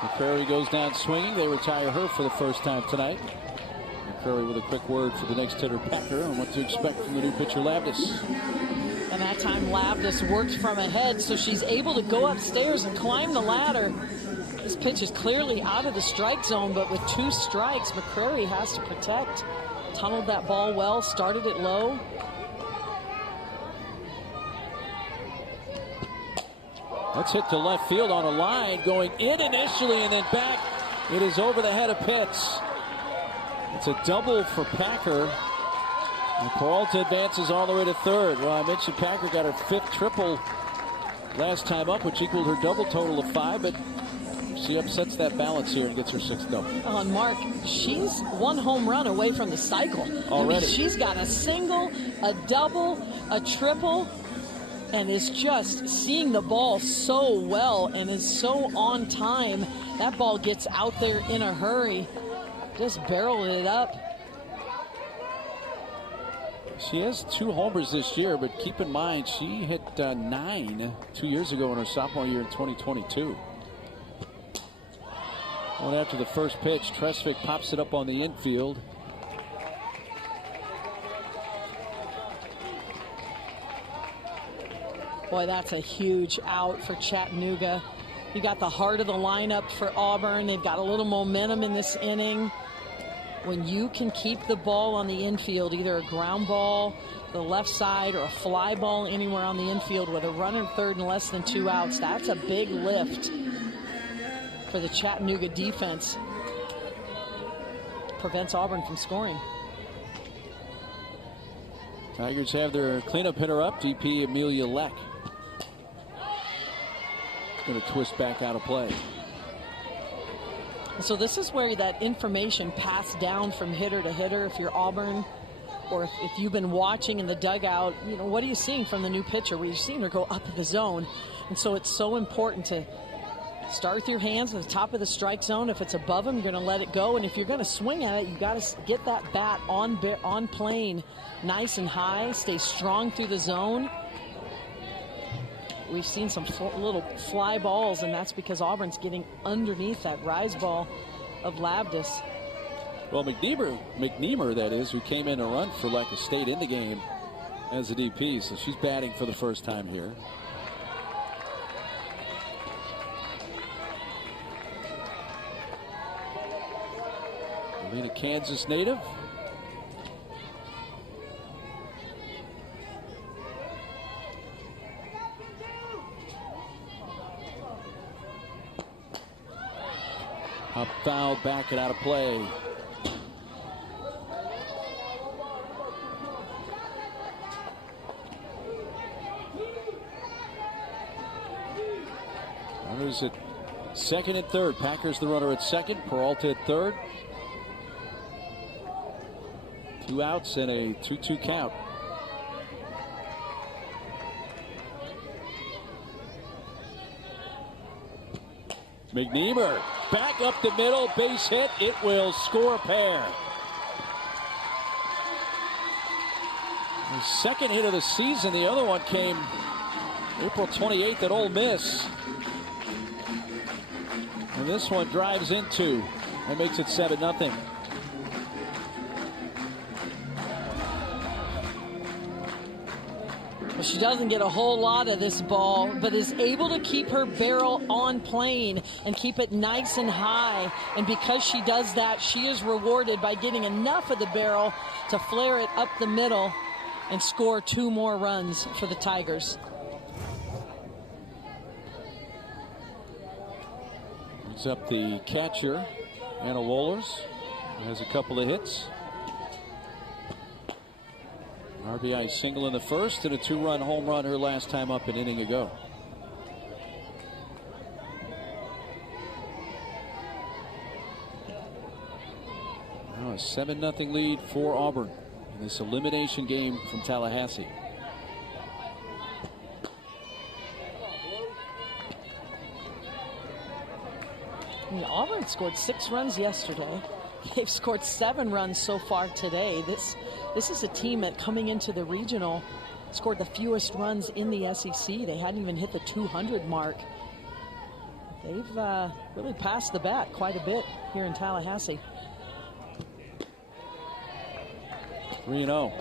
McCrary goes down swinging. They retire her for the first time tonight. McCrary with a quick word for the next hitter, Packer, on what to expect from the new pitcher, Labdis. And that time Labdis works from ahead, so she's able to go upstairs and climb the ladder. This pitch is clearly out of the strike zone, but with 2 strikes, McCrary has to protect. Tunneled that ball well, started it low. Let's hit to left field on a line, going in initially and then back. It is over the head of Pitts. It's a double for Packer. And Peralta advances all the way to third. Well, I mentioned Packer got her 5th triple last time up, which equaled her double total of 5, but she upsets that balance here and gets her 6th double. Oh, and Mark, she's 1 home run away from the cycle. Already. I mean, she's got a single, a double, a triple, and is just seeing the ball so well and is so on time. That ball gets out there in a hurry. Just barreled it up. She has 2 homers this year, but keep in mind she hit 9 2 years ago in her sophomore year in 2022. Going after the first pitch, Tresvik pops it up on the infield. Boy, that's a huge out for Chattanooga. You got the heart of the lineup for Auburn. They've got a little momentum in this inning. When you can keep the ball on the infield, either a ground ball to the left side or a fly ball anywhere on the infield with a runner third and less than 2 outs, that's a big lift for the Chattanooga defense. Prevents Auburn from scoring. Tigers have their cleanup hitter up, DP Amelia Leck. Going to twist back out of play. So this is where that information passed down from hitter to hitter. If you're Auburn, or if you've been watching in the dugout, you know, what are you seeing from the new pitcher? Well, you're seeing her go up in the zone. And so it's so important to start with your hands at the top of the strike zone. If it's above them, you're going to let it go. And if you're going to swing at it, you got to get that bat on plane nice and high, stay strong through the zone. We've seen some little fly balls, and that's because Auburn's getting underneath that rise ball of Labdis. Well, McNeamer, that is, who came in a run for Leck, stayed in the game as a DP, so she's batting for the first time here. Alina, Kansas native. Up foul, back it out of play. Runners at second and third. Packers the runner at second. Peralta at third. 2 outs and a 2-2 count. McNeamer back up the middle, base hit. It will score a pair. The second hit of the season. The other one came April 28th at Ole Miss. And this one drives into and makes it 7-0. Well, she doesn't get a whole lot of this ball, but is able to keep her barrel on plane and keep it nice and high. And because she does that, she is rewarded by getting enough of the barrel to flare it up the middle and score 2 more runs for the Tigers. Brings up the catcher, Anna Wohlers, has a couple of hits. RBI single in the first and a 2-run home run her last time up an inning ago. Now a 7-0 lead for Auburn in this elimination game from Tallahassee. Auburn scored 6 runs yesterday. They've scored 7 runs so far today. This is a team that, coming into the regional, scored the fewest runs in the SEC. They hadn't even hit the 200 mark. They've really passed the bat quite a bit here in Tallahassee. 3-0.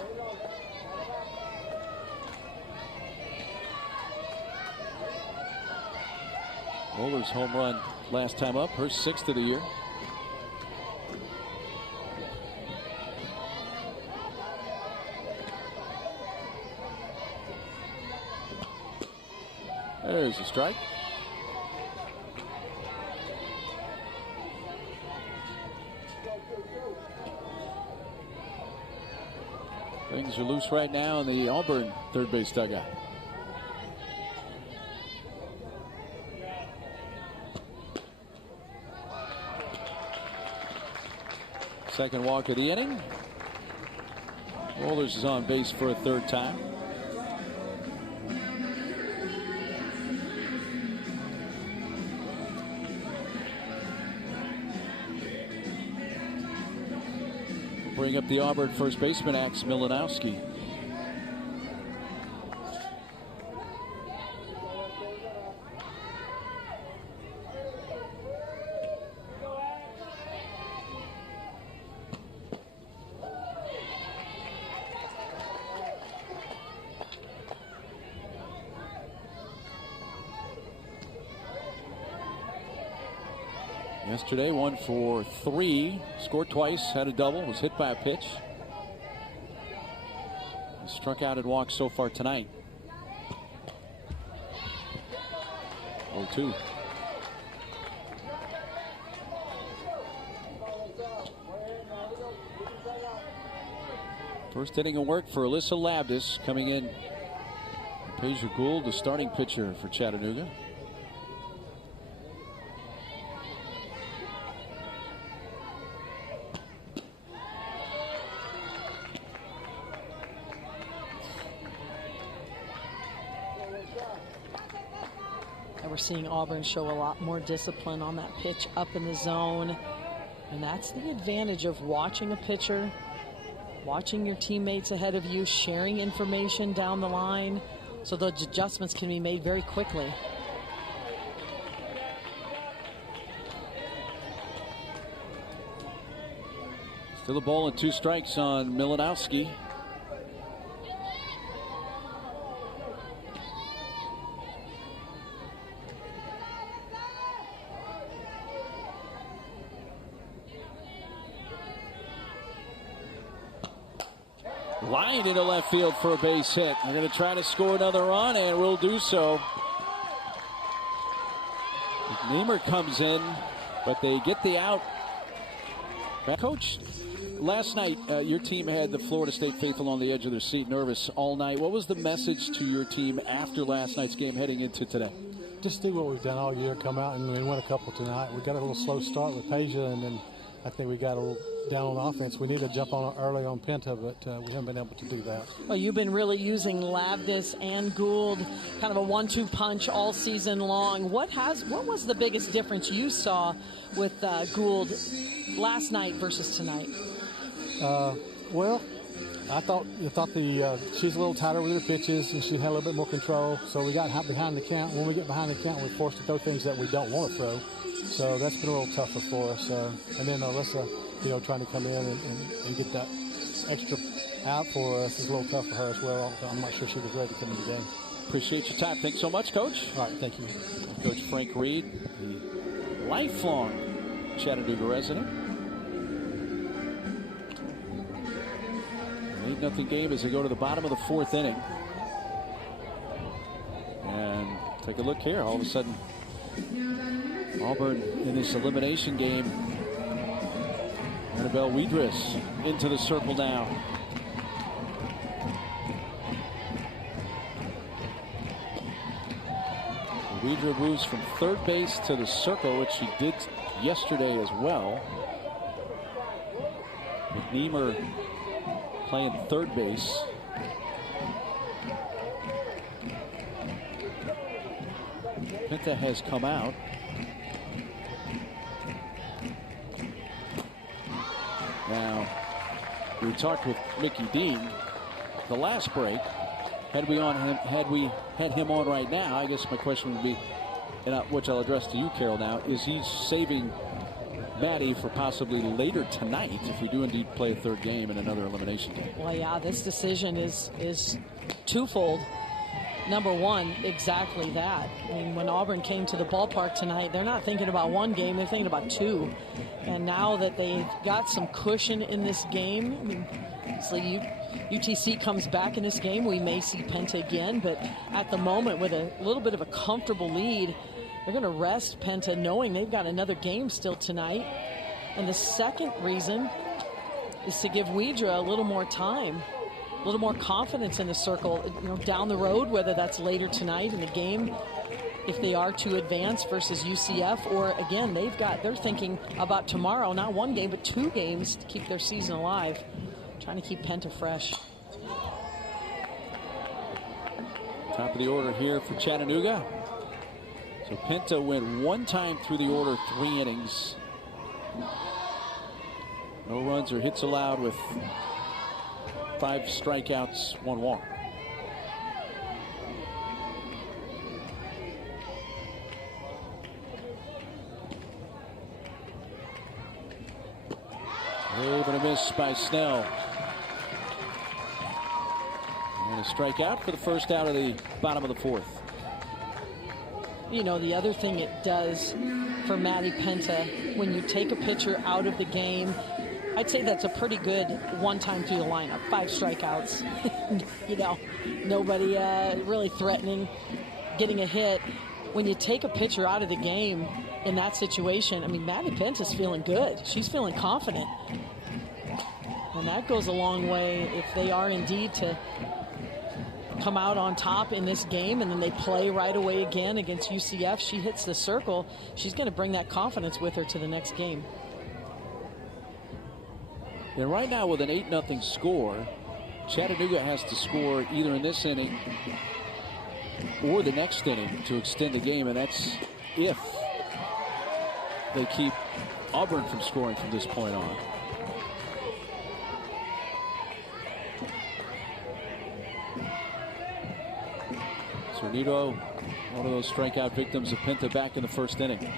Wohlers' home run last time up, her 6th of the year. There's a strike. Things are loose right now in the Auburn third base dugout. Second walk of the inning. Wohlers is on base for a 3rd time. Bring up the Auburn first baseman, Axe Milanowski. Yesterday, 1 for 3, scored twice, had a double, was hit by a pitch. He struck out and walked so far tonight. 0-2. First inning of work for Alyssa Labdis coming in. Peja Gould, the starting pitcher for Chattanooga. We're seeing Auburn show a lot more discipline on that pitch up in the zone. And that's the advantage of watching a pitcher, watching your teammates ahead of you, sharing information down the line, so those adjustments can be made very quickly. Still a ball and 2 strikes on Milanowski. Lined into left field for a base hit. They're going to try to score another run, and will do so. Niemer comes in, but they get the out. Coach, last night your team had the Florida State faithful on the edge of their seat, nervous all night. What was the message to your team after last night's game heading into today? Just do what we've done all year, come out and win a couple tonight. We got a little slow start with Peja, and then I think we got a little down on offense. We need to jump on early on Penta, but we haven't been able to do that. Well, you've been really using Labdis and Gould, kind of a 1-2 punch all season long. What was the biggest difference you saw with Gould last night versus tonight? Well, I thought she's a little tighter with her pitches, and she had a little bit more control. So we got behind the count. When we get behind the count, we're forced to throw things that we don't want to throw. So that's been a little tougher for us. And then Alyssa, trying to come in and get that extra out for us is a little tough for her as well. I'm not sure she was ready to come in the game. Appreciate your time. Thanks so much, Coach. All right, thank you. Coach Frank Reed, the lifelong Chattanooga resident. 8-0 game as they go to the bottom of the 4th inning. And take a look here. All of a sudden, Auburn in this elimination game. Annabelle Weidris into the circle now. Weidris moves from third base to the circle, which she did yesterday as well. McNeamer playing third base. Penta has come out. Now, we talked with Mickey Dean the last break. Had we had him on right now, I guess my question would be, which I'll address to you, Carol, now, is he saving Maddie for possibly later tonight if we do indeed play a third game in another elimination game? Well, yeah, this decision is twofold. Number one, exactly that. I mean, when Auburn came to the ballpark tonight, they're not thinking about one game, they're thinking about two. And now that they've got some cushion in this game, I mean, obviously UTC comes back in this game, we may see Penta again, but at the moment with a little bit of a comfortable lead, they're going to rest Penta knowing they've got another game still tonight. And the second reason is to give Weidra a little more time, a little more confidence in the circle, down the road, whether that's later tonight in the game, if they are to advance versus UCF, or again, they're thinking about tomorrow, not one game, but two games to keep their season alive, trying to keep Penta fresh. Top of the order here for Chattanooga. So Penta went one time through the order, 3 innings. No runs or hits allowed with 5 strikeouts, 1 walk. Able to miss by Snell. And a strikeout for the first out of the bottom of the 4th. The other thing it does for Maddie Penta, when you take a pitcher out of the game, I'd say that's a pretty good one time through the lineup. 5 strikeouts. Nobody really threatening, getting a hit. When you take a pitcher out of the game in that situation, I mean, Maddie Penta's feeling good. She's feeling confident. And that goes a long way if they are indeed to come out on top in this game, and then they play right away again against UCF. She hits the circle. She's going to bring that confidence with her to the next game. And right now with an 8-0 score, Chattanooga has to score either in this inning or the next inning to extend the game, and that's if they keep Auburn from scoring from this point on. Cernito, one of those strikeout victims of Penta back in the 1st inning.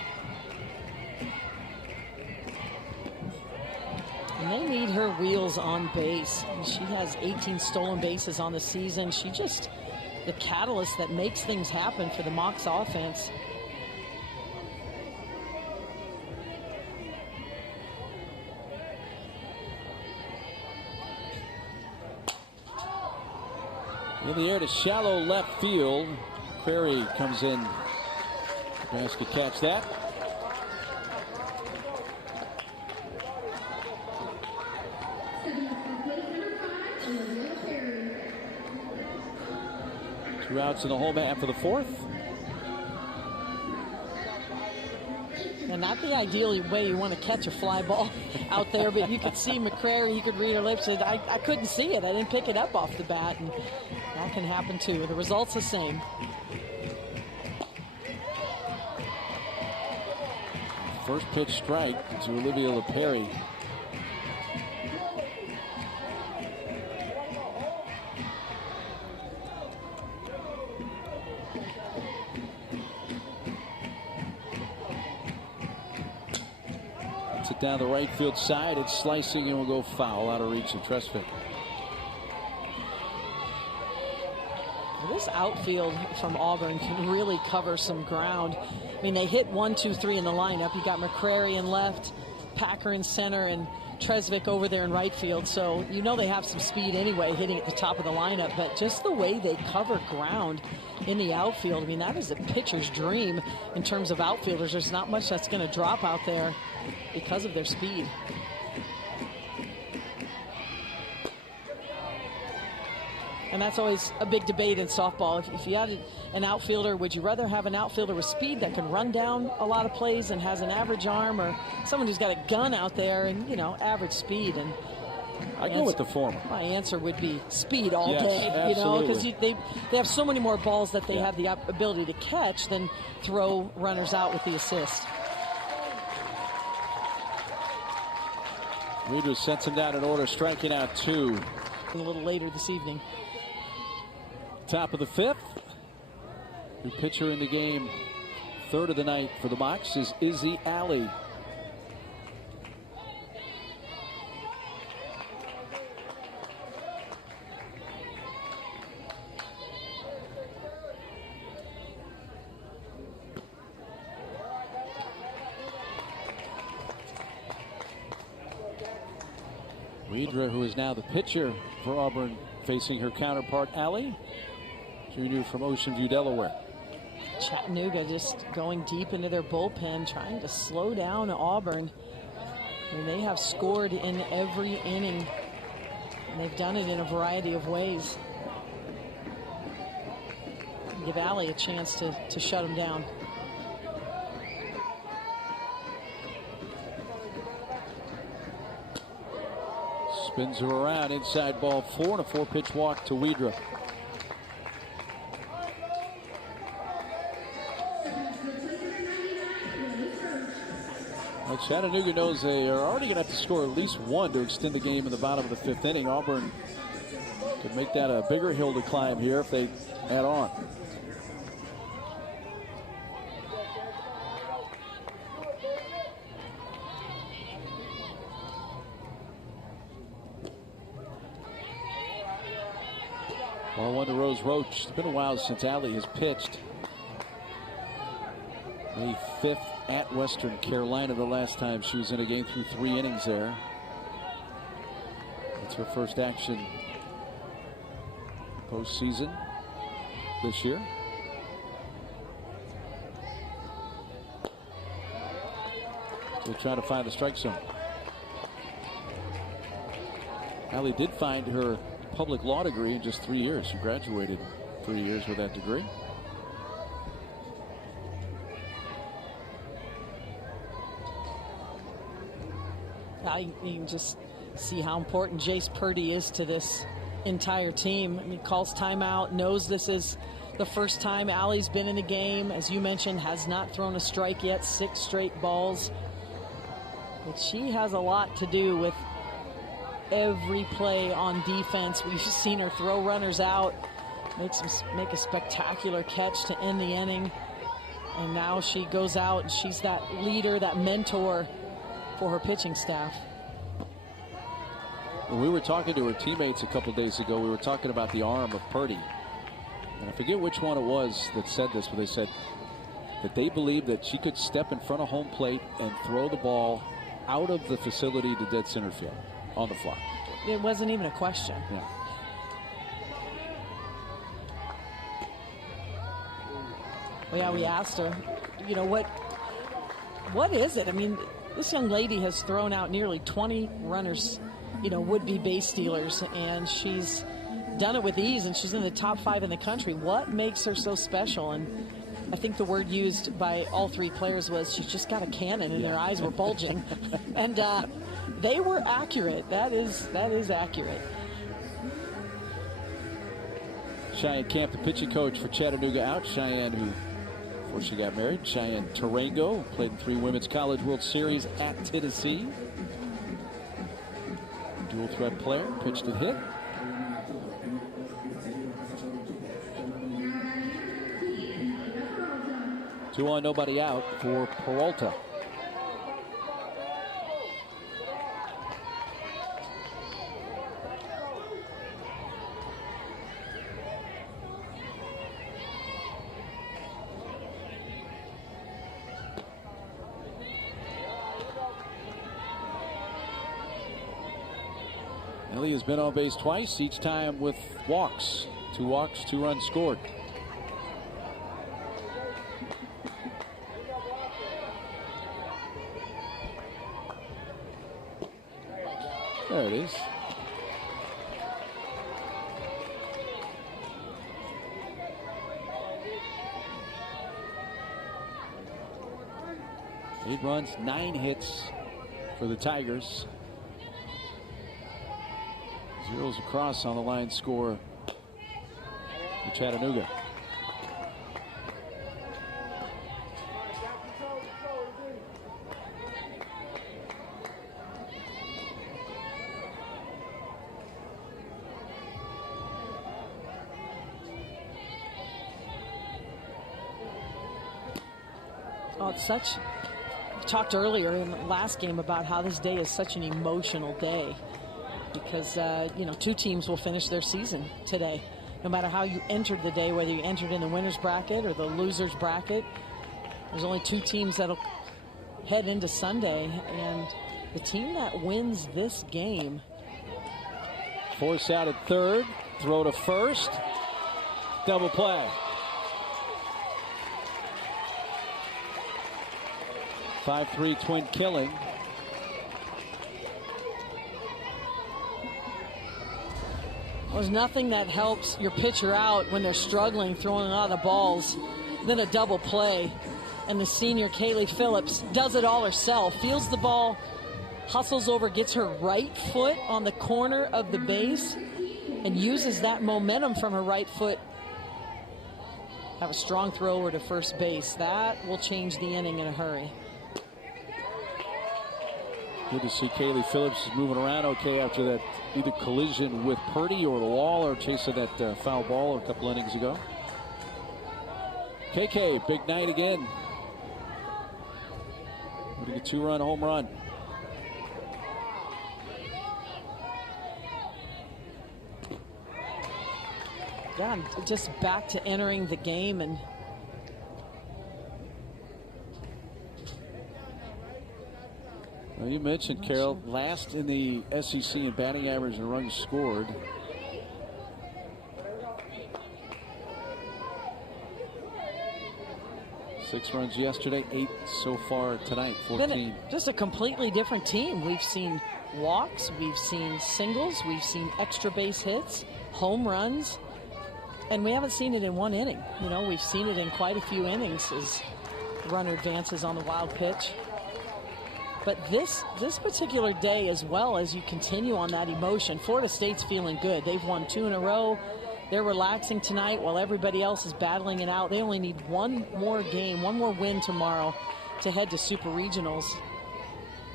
And they need her wheels on base. She has 18 stolen bases on the season. She just the catalyst that makes things happen for the Mocs offense. In the air to shallow left field. Prairie comes in. Nebraska catch that. Two outs in the home half of the 4th. And not the ideal way you want to catch a fly ball out there, but you could see McCrary, you could read her lips, and I couldn't see it. I didn't pick it up off the bat, and that can happen too. The result's the same. First pitch strike to Olivia LaPerry. Down the right field side, it's slicing and will go foul out of reach of Tresvik. This outfield from Auburn can really cover some ground. I mean, they hit 1, 2, 3 in the lineup. You got McCrary in left, Packer in center, and Tresvik over there in right field, so you know they have some speed anyway, hitting at the top of the lineup, but just the way they cover ground in the outfield, I mean, that is a pitcher's dream in terms of outfielders. There's not much that's going to drop out there because of their speed. And that's always a big debate in softball. If you had an outfielder, would you rather have an outfielder with speed that can run down a lot of plays and has an average arm, or someone who's got a gun out there and, you know, average speed? And I go with the former. My answer would be speed all day, absolutely. you know, because they have so many more balls that they have the ability to catch than throw runners out with the assist. Weidra sets him down in order, striking out 2. A little later this evening. Top of the 5th. New pitcher in the game, 3rd of the night for the Mocs, is Izzy Alley. Weidra, who is now the pitcher for Auburn, facing her counterpart, Alley, junior from Ocean View, Delaware. Chattanooga just going deep into their bullpen, trying to slow down Auburn. And they have scored in every inning, and they've done it in a variety of ways. Give Alley a chance to shut them down. Spins her around, inside ball 4, and a 4-pitch walk to Weidra. Well, Chattanooga knows they are already going to have to score at least 1 to extend the game in the bottom of the 5th inning. Auburn could make that a bigger hill to climb here if they add on. Ball 1 to Rose Roach. It's been a while since Alley has pitched. May 5th at Western Carolina, the last time she was in a game, through 3 innings there. It's her first action postseason this year. Still trying to find the strike zone. Alley did find her public law degree in just 3 years. She graduated 3 years with that degree. You can just see how important Jace Purdy is to this entire team. I mean, calls timeout, knows this is the first time Allie's been in a game. As you mentioned, has not thrown a strike yet, 6 straight balls. But she has a lot to do with every play on defense. We've seen her throw runners out, make a spectacular catch to end the inning. And now she goes out and she's that leader, that mentor for her pitching staff. When we were talking to her teammates a couple days ago, we were talking about the arm of Purdy. And I forget which one it was that said this, but they said that they believe that she could step in front of home plate and throw the ball out of the facility to dead center field on the fly. It wasn't even a question. Yeah. Well, yeah, we asked her, you know, what is it? I mean, this young lady has thrown out nearly 20 runners, you know, would-be base stealers, and she's done it with ease, and she's in the top 5 in the country. What makes her so special? And I think the word used by all 3 players was she's just got a cannon, and their eyes were bulging. And they were accurate. That is accurate. Cheyenne Camp, the pitching coach for Chattanooga, out. Cheyenne, who, before she got married, Cheyenne Tarango, played in 3 Women's College World Series at Tennessee. Dual threat player, pitched and hit. Two on, nobody out for Peralta. Kelly has been on base twice, each time with walks. 2 walks, 2 runs scored. There it is. Eight runs, 9 hits for the Tigers. Zeros across on the line score for Chattanooga. Oh, it's such. We talked earlier in the last game about how this day is such an emotional day because, you know, 2 teams will finish their season today. No matter how you entered the day, whether you entered in the winner's bracket or the loser's bracket, there's only 2 teams that'll head into Sunday. And the team that wins this game. Force out at third, throw to first, double play. 5-3 twin killing. There's nothing that helps your pitcher out when they're struggling, throwing a lot of balls, than a double play. And the senior, Kaylee Phillips, does it all herself. Feels the ball, hustles over, gets her right foot on the corner of the base, and uses that momentum from her right foot. Have a strong throw over to first base. That will change the inning in a hurry. Good to see Kaylee Phillips is moving around okay after that either collision with Purdy or the wall or chasing that foul ball a couple innings ago. KK, big night again. Getting a 2-run home run. Yeah, just back to entering the game and well, you mentioned, Carol, last in the SEC in batting average and runs scored. Six runs yesterday, 8 so far tonight, 14. Just a completely different team. We've seen walks, we've seen singles, we've seen extra base hits, home runs, and we haven't seen it in 1 inning. You know, we've seen it in quite a few innings as the runner advances on the wild pitch. But this particular day, as well, as you continue on that emotion, Florida State's feeling good. They've won 2 in a row. They're relaxing tonight while everybody else is battling it out. They only need 1 more game, 1 more win tomorrow to head to Super Regionals.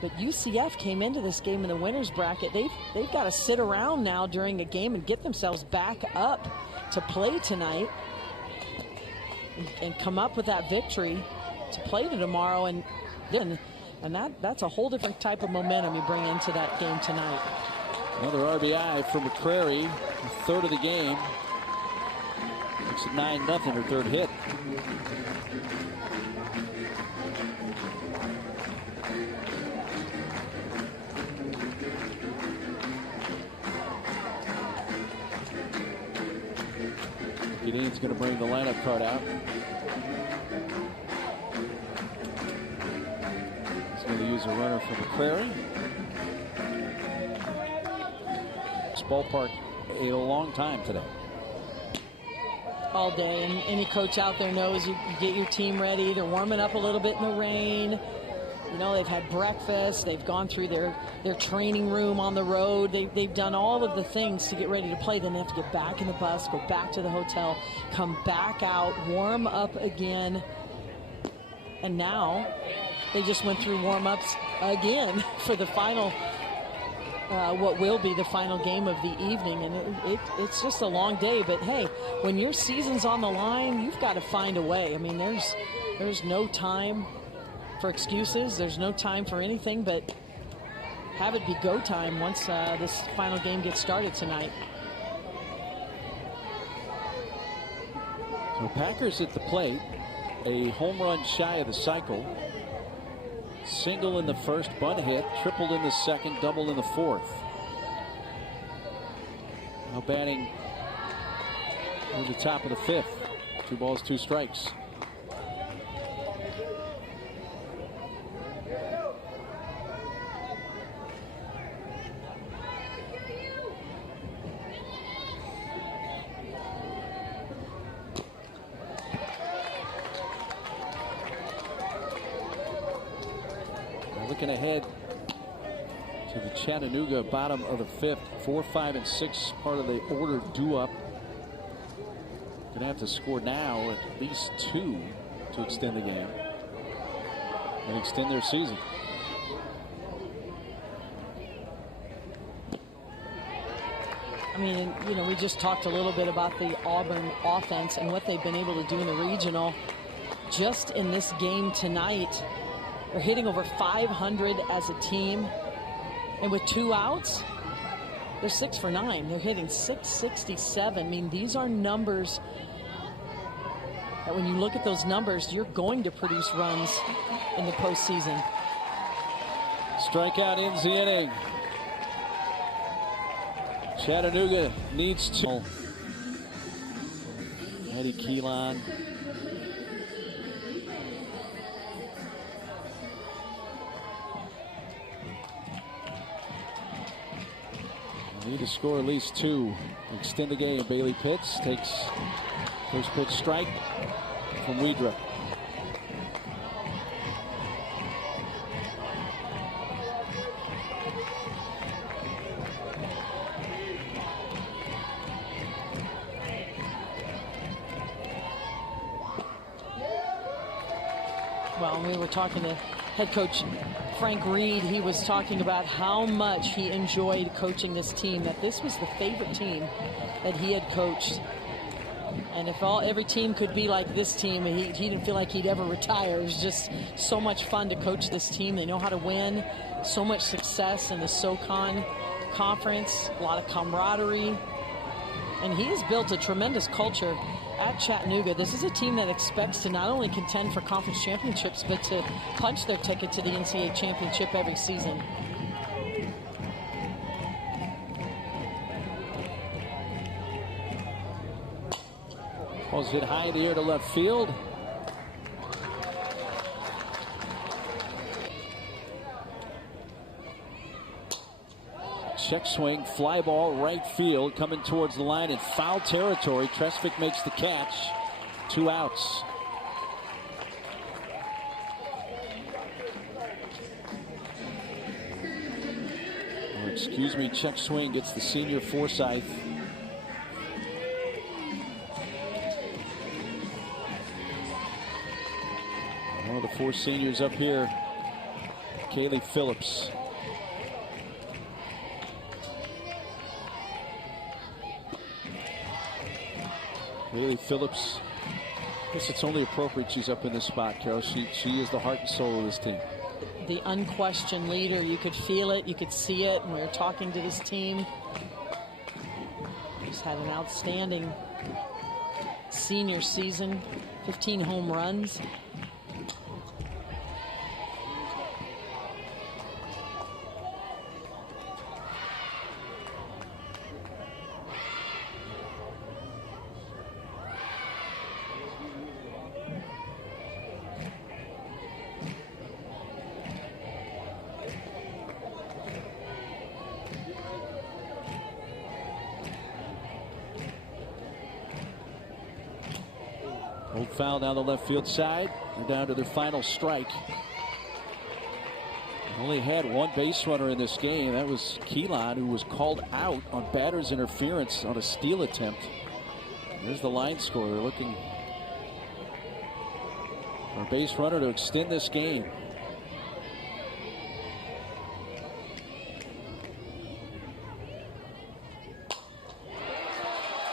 But UCF came into this game in the winner's bracket. They've got to sit around now during a game and get themselves back up to play tonight and come up with that victory to play to tomorrow. And that's a whole different type of momentum you bring into that game tonight. Another RBI for McCrary, the 3rd of the game. Makes it 9-0, her 3rd hit. Dean's going to bring the lineup card out. He's going to use a runner for McCrary. This ballpark a long time today. All day, and any coach out there knows you get your team ready. They're warming up a little bit in the rain. You know, they've had breakfast. They've gone through their training room on the road. They've done all of the things to get ready to play. Then they have to get back in the bus, go back to the hotel, come back out, warm up again. And now they just went through warm-ups again for the final, what will be the final game of the evening. And it's just a long day. But, hey, when your season's on the line, you've got to find a way. I mean, there's no time for excuses. There's no time for anything but have it be go time once this final game gets started tonight. So Packers at the plate, a home run shy of the cycle. Single in the first, bunt hit, tripled in the second, double in the fourth. Now batting in the top of the 5th. 2 balls, 2 strikes. Looking ahead to the Chattanooga bottom of the 5th. 4, 5, and 6 part of the order due up. Gonna have to score now at least 2 to extend the game and extend their season. I mean, you know, we just talked a little bit about the Auburn offense and what they've been able to do in the regional. Just in this game tonight, they're hitting over 500 as a team. And with 2 outs, they're 6 for 9. They're hitting .667. I mean, these are numbers that when you look at those numbers, you're going to produce runs in the postseason. Strikeout ends the inning. Chattanooga needs to. Eddie Keelan. Need to score at least 2 to extend the game. Bailey Pitts takes first pitch strike from Weidra. Well, we were talking to head coach Frank Reed. He was talking about how much he enjoyed coaching this team, that this was the favorite team that he had coached. And if every team could be like this team, he didn't feel like he'd ever retire. It was just so much fun to coach this team. They know how to win. So much success in the SoCon Conference, a lot of camaraderie. And he has built a tremendous culture at Chattanooga. This is a team that expects to not only contend for conference championships, but to punch their ticket to the NCAA championship every season. Ball's hit high in the air to left field. Check swing, fly ball, right field, coming towards the line in foul territory. Tresvik makes the catch. 2 outs. Oh, excuse me, check swing gets the senior Forsyth. One of the 4 seniors up here, Kaylee Phillips. Kaylee Phillips, I guess it's only appropriate she's up in this spot, Carol. She is the heart and soul of this team. The unquestioned leader. You could feel it, you could see it when we were talking to this team. Just had an outstanding senior season, 15 home runs. Old foul down the left field side. They're down to their final strike. Only had 1 base runner in this game. That was Keelan, who was called out on batter's interference on a steal attempt. There's the line score. They're looking for a base runner to extend this game.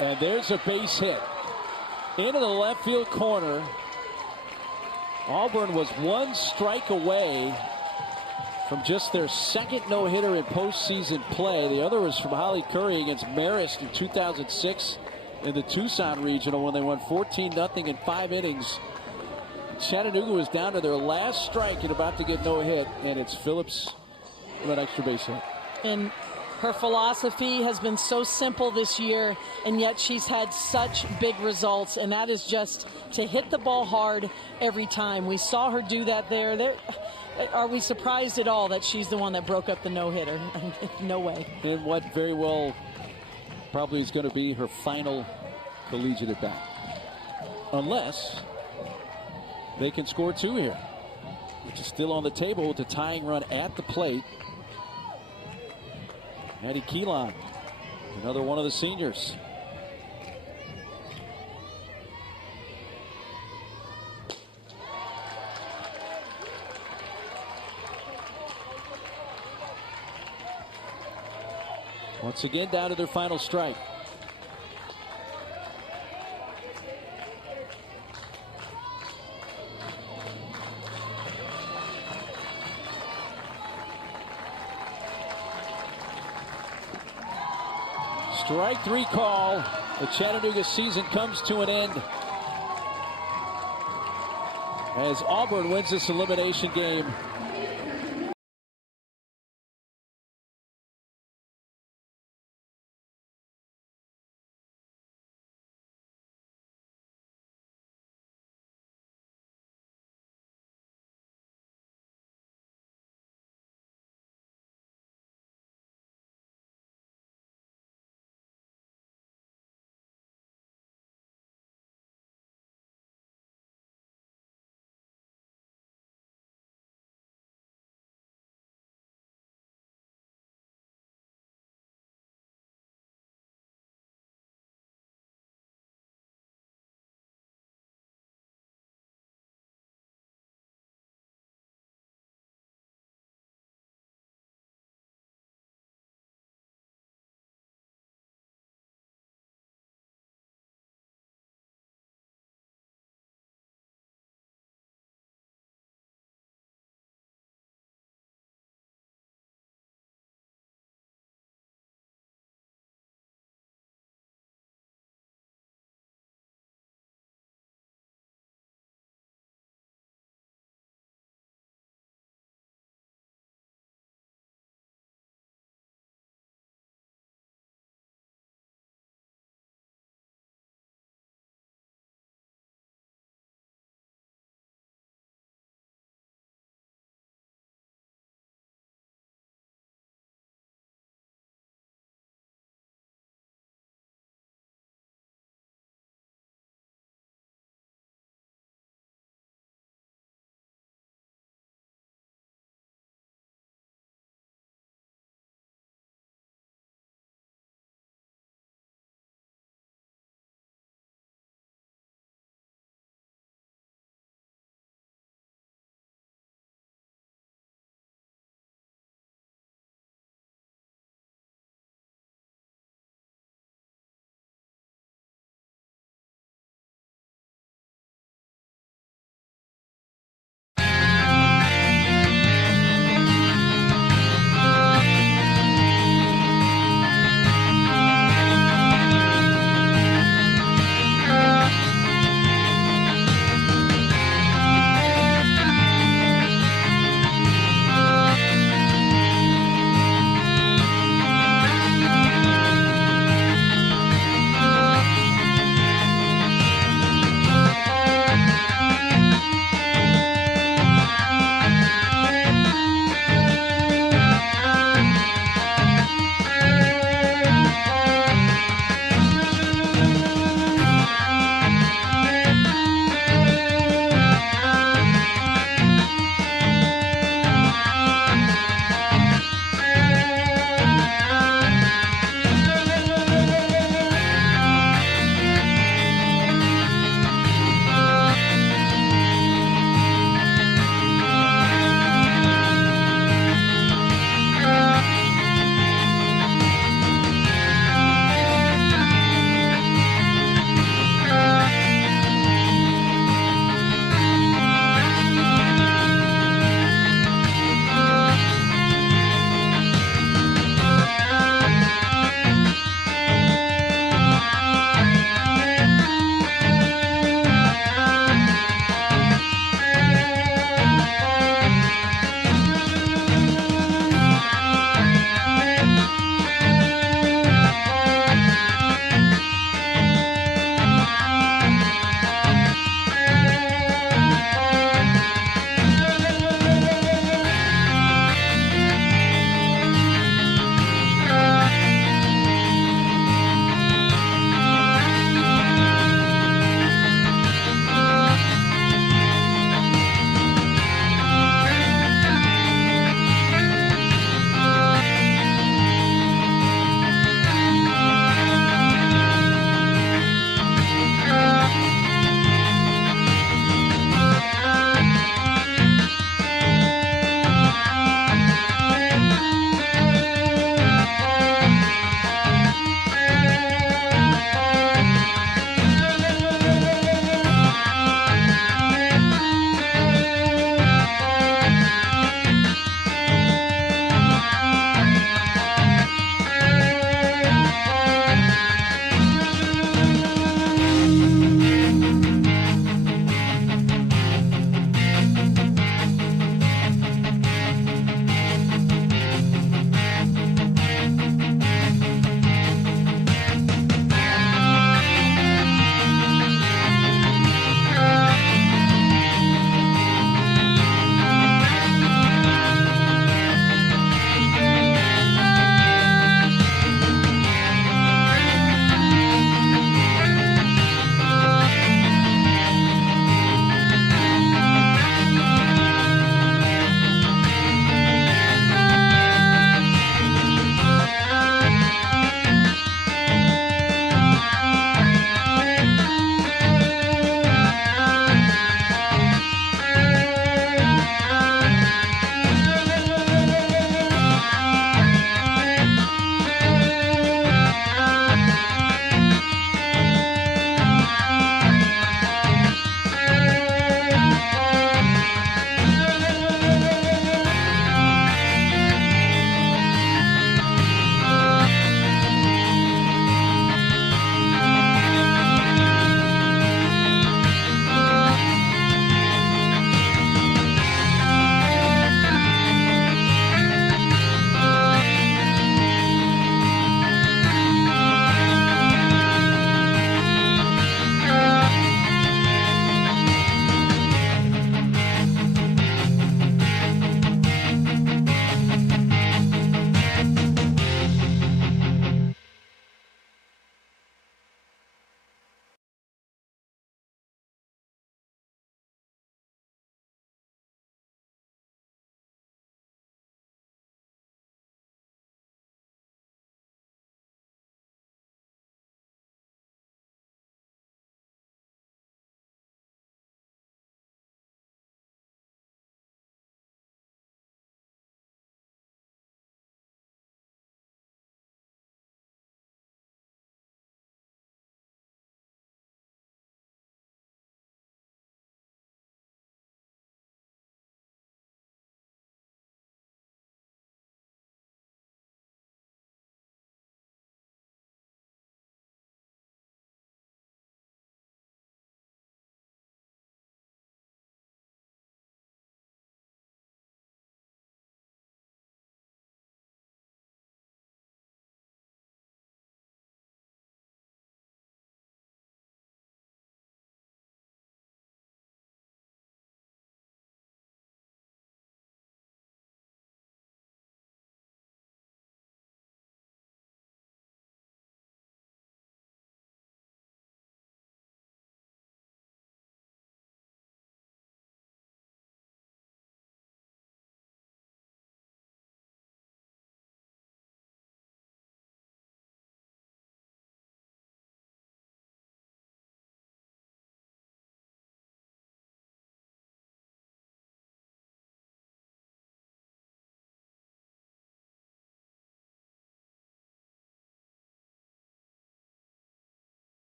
And there's a base hit into the left field corner. Auburn was 1 strike away from just their 2nd no-hitter in postseason play. The other was from Holly Curry against Marist in 2006 in the Tucson Regional when they won 14-0 in 5 innings. Chattanooga was down to their last strike and about to get no hit, and it's Phillips with an extra base hit. And Her philosophy has been so simple this year, and yet she's had such big results, and that is just to hit the ball hard every time. We saw her do that there. Are we surprised at all that she's the one that broke up the no-hitter? No way. And what very well probably is going to be her final collegiate at bat. Unless they can score 2 here, which is still on the table with the tying run at the plate. Maddie Keelan, another one of the seniors. Once again, down to their final strike. Strike 3 call. The Chattanooga season comes to an end as Auburn wins this elimination game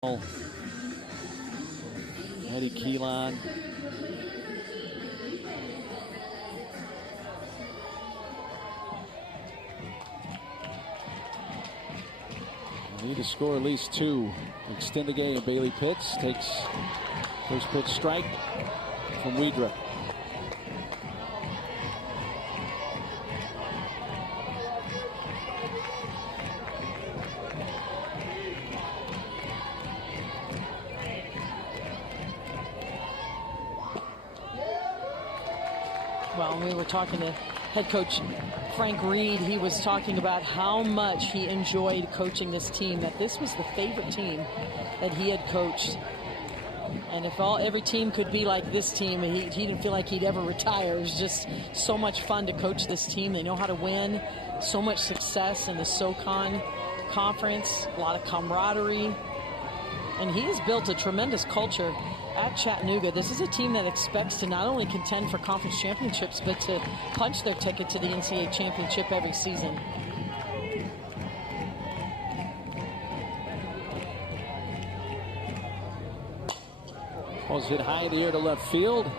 Eddie Keelan. Need to score at least 2 to extend the game. Bailey Pitts takes first pitch strike from Weidrich. Well, we were talking to head coach Frank Reed. He was talking about how much he enjoyed coaching this team, that this was the favorite team that he had coached. And if every team could be like this team, he didn't feel like he'd ever retire. It was just so much fun to coach this team. They know how to win. So much success in the SoCon Conference, a lot of camaraderie. And he has built a tremendous culture at Chattanooga. This is a team that expects to not only contend for conference championships, but to punch their ticket to the NCAA championship every season. Ball's hit high in the air to left field.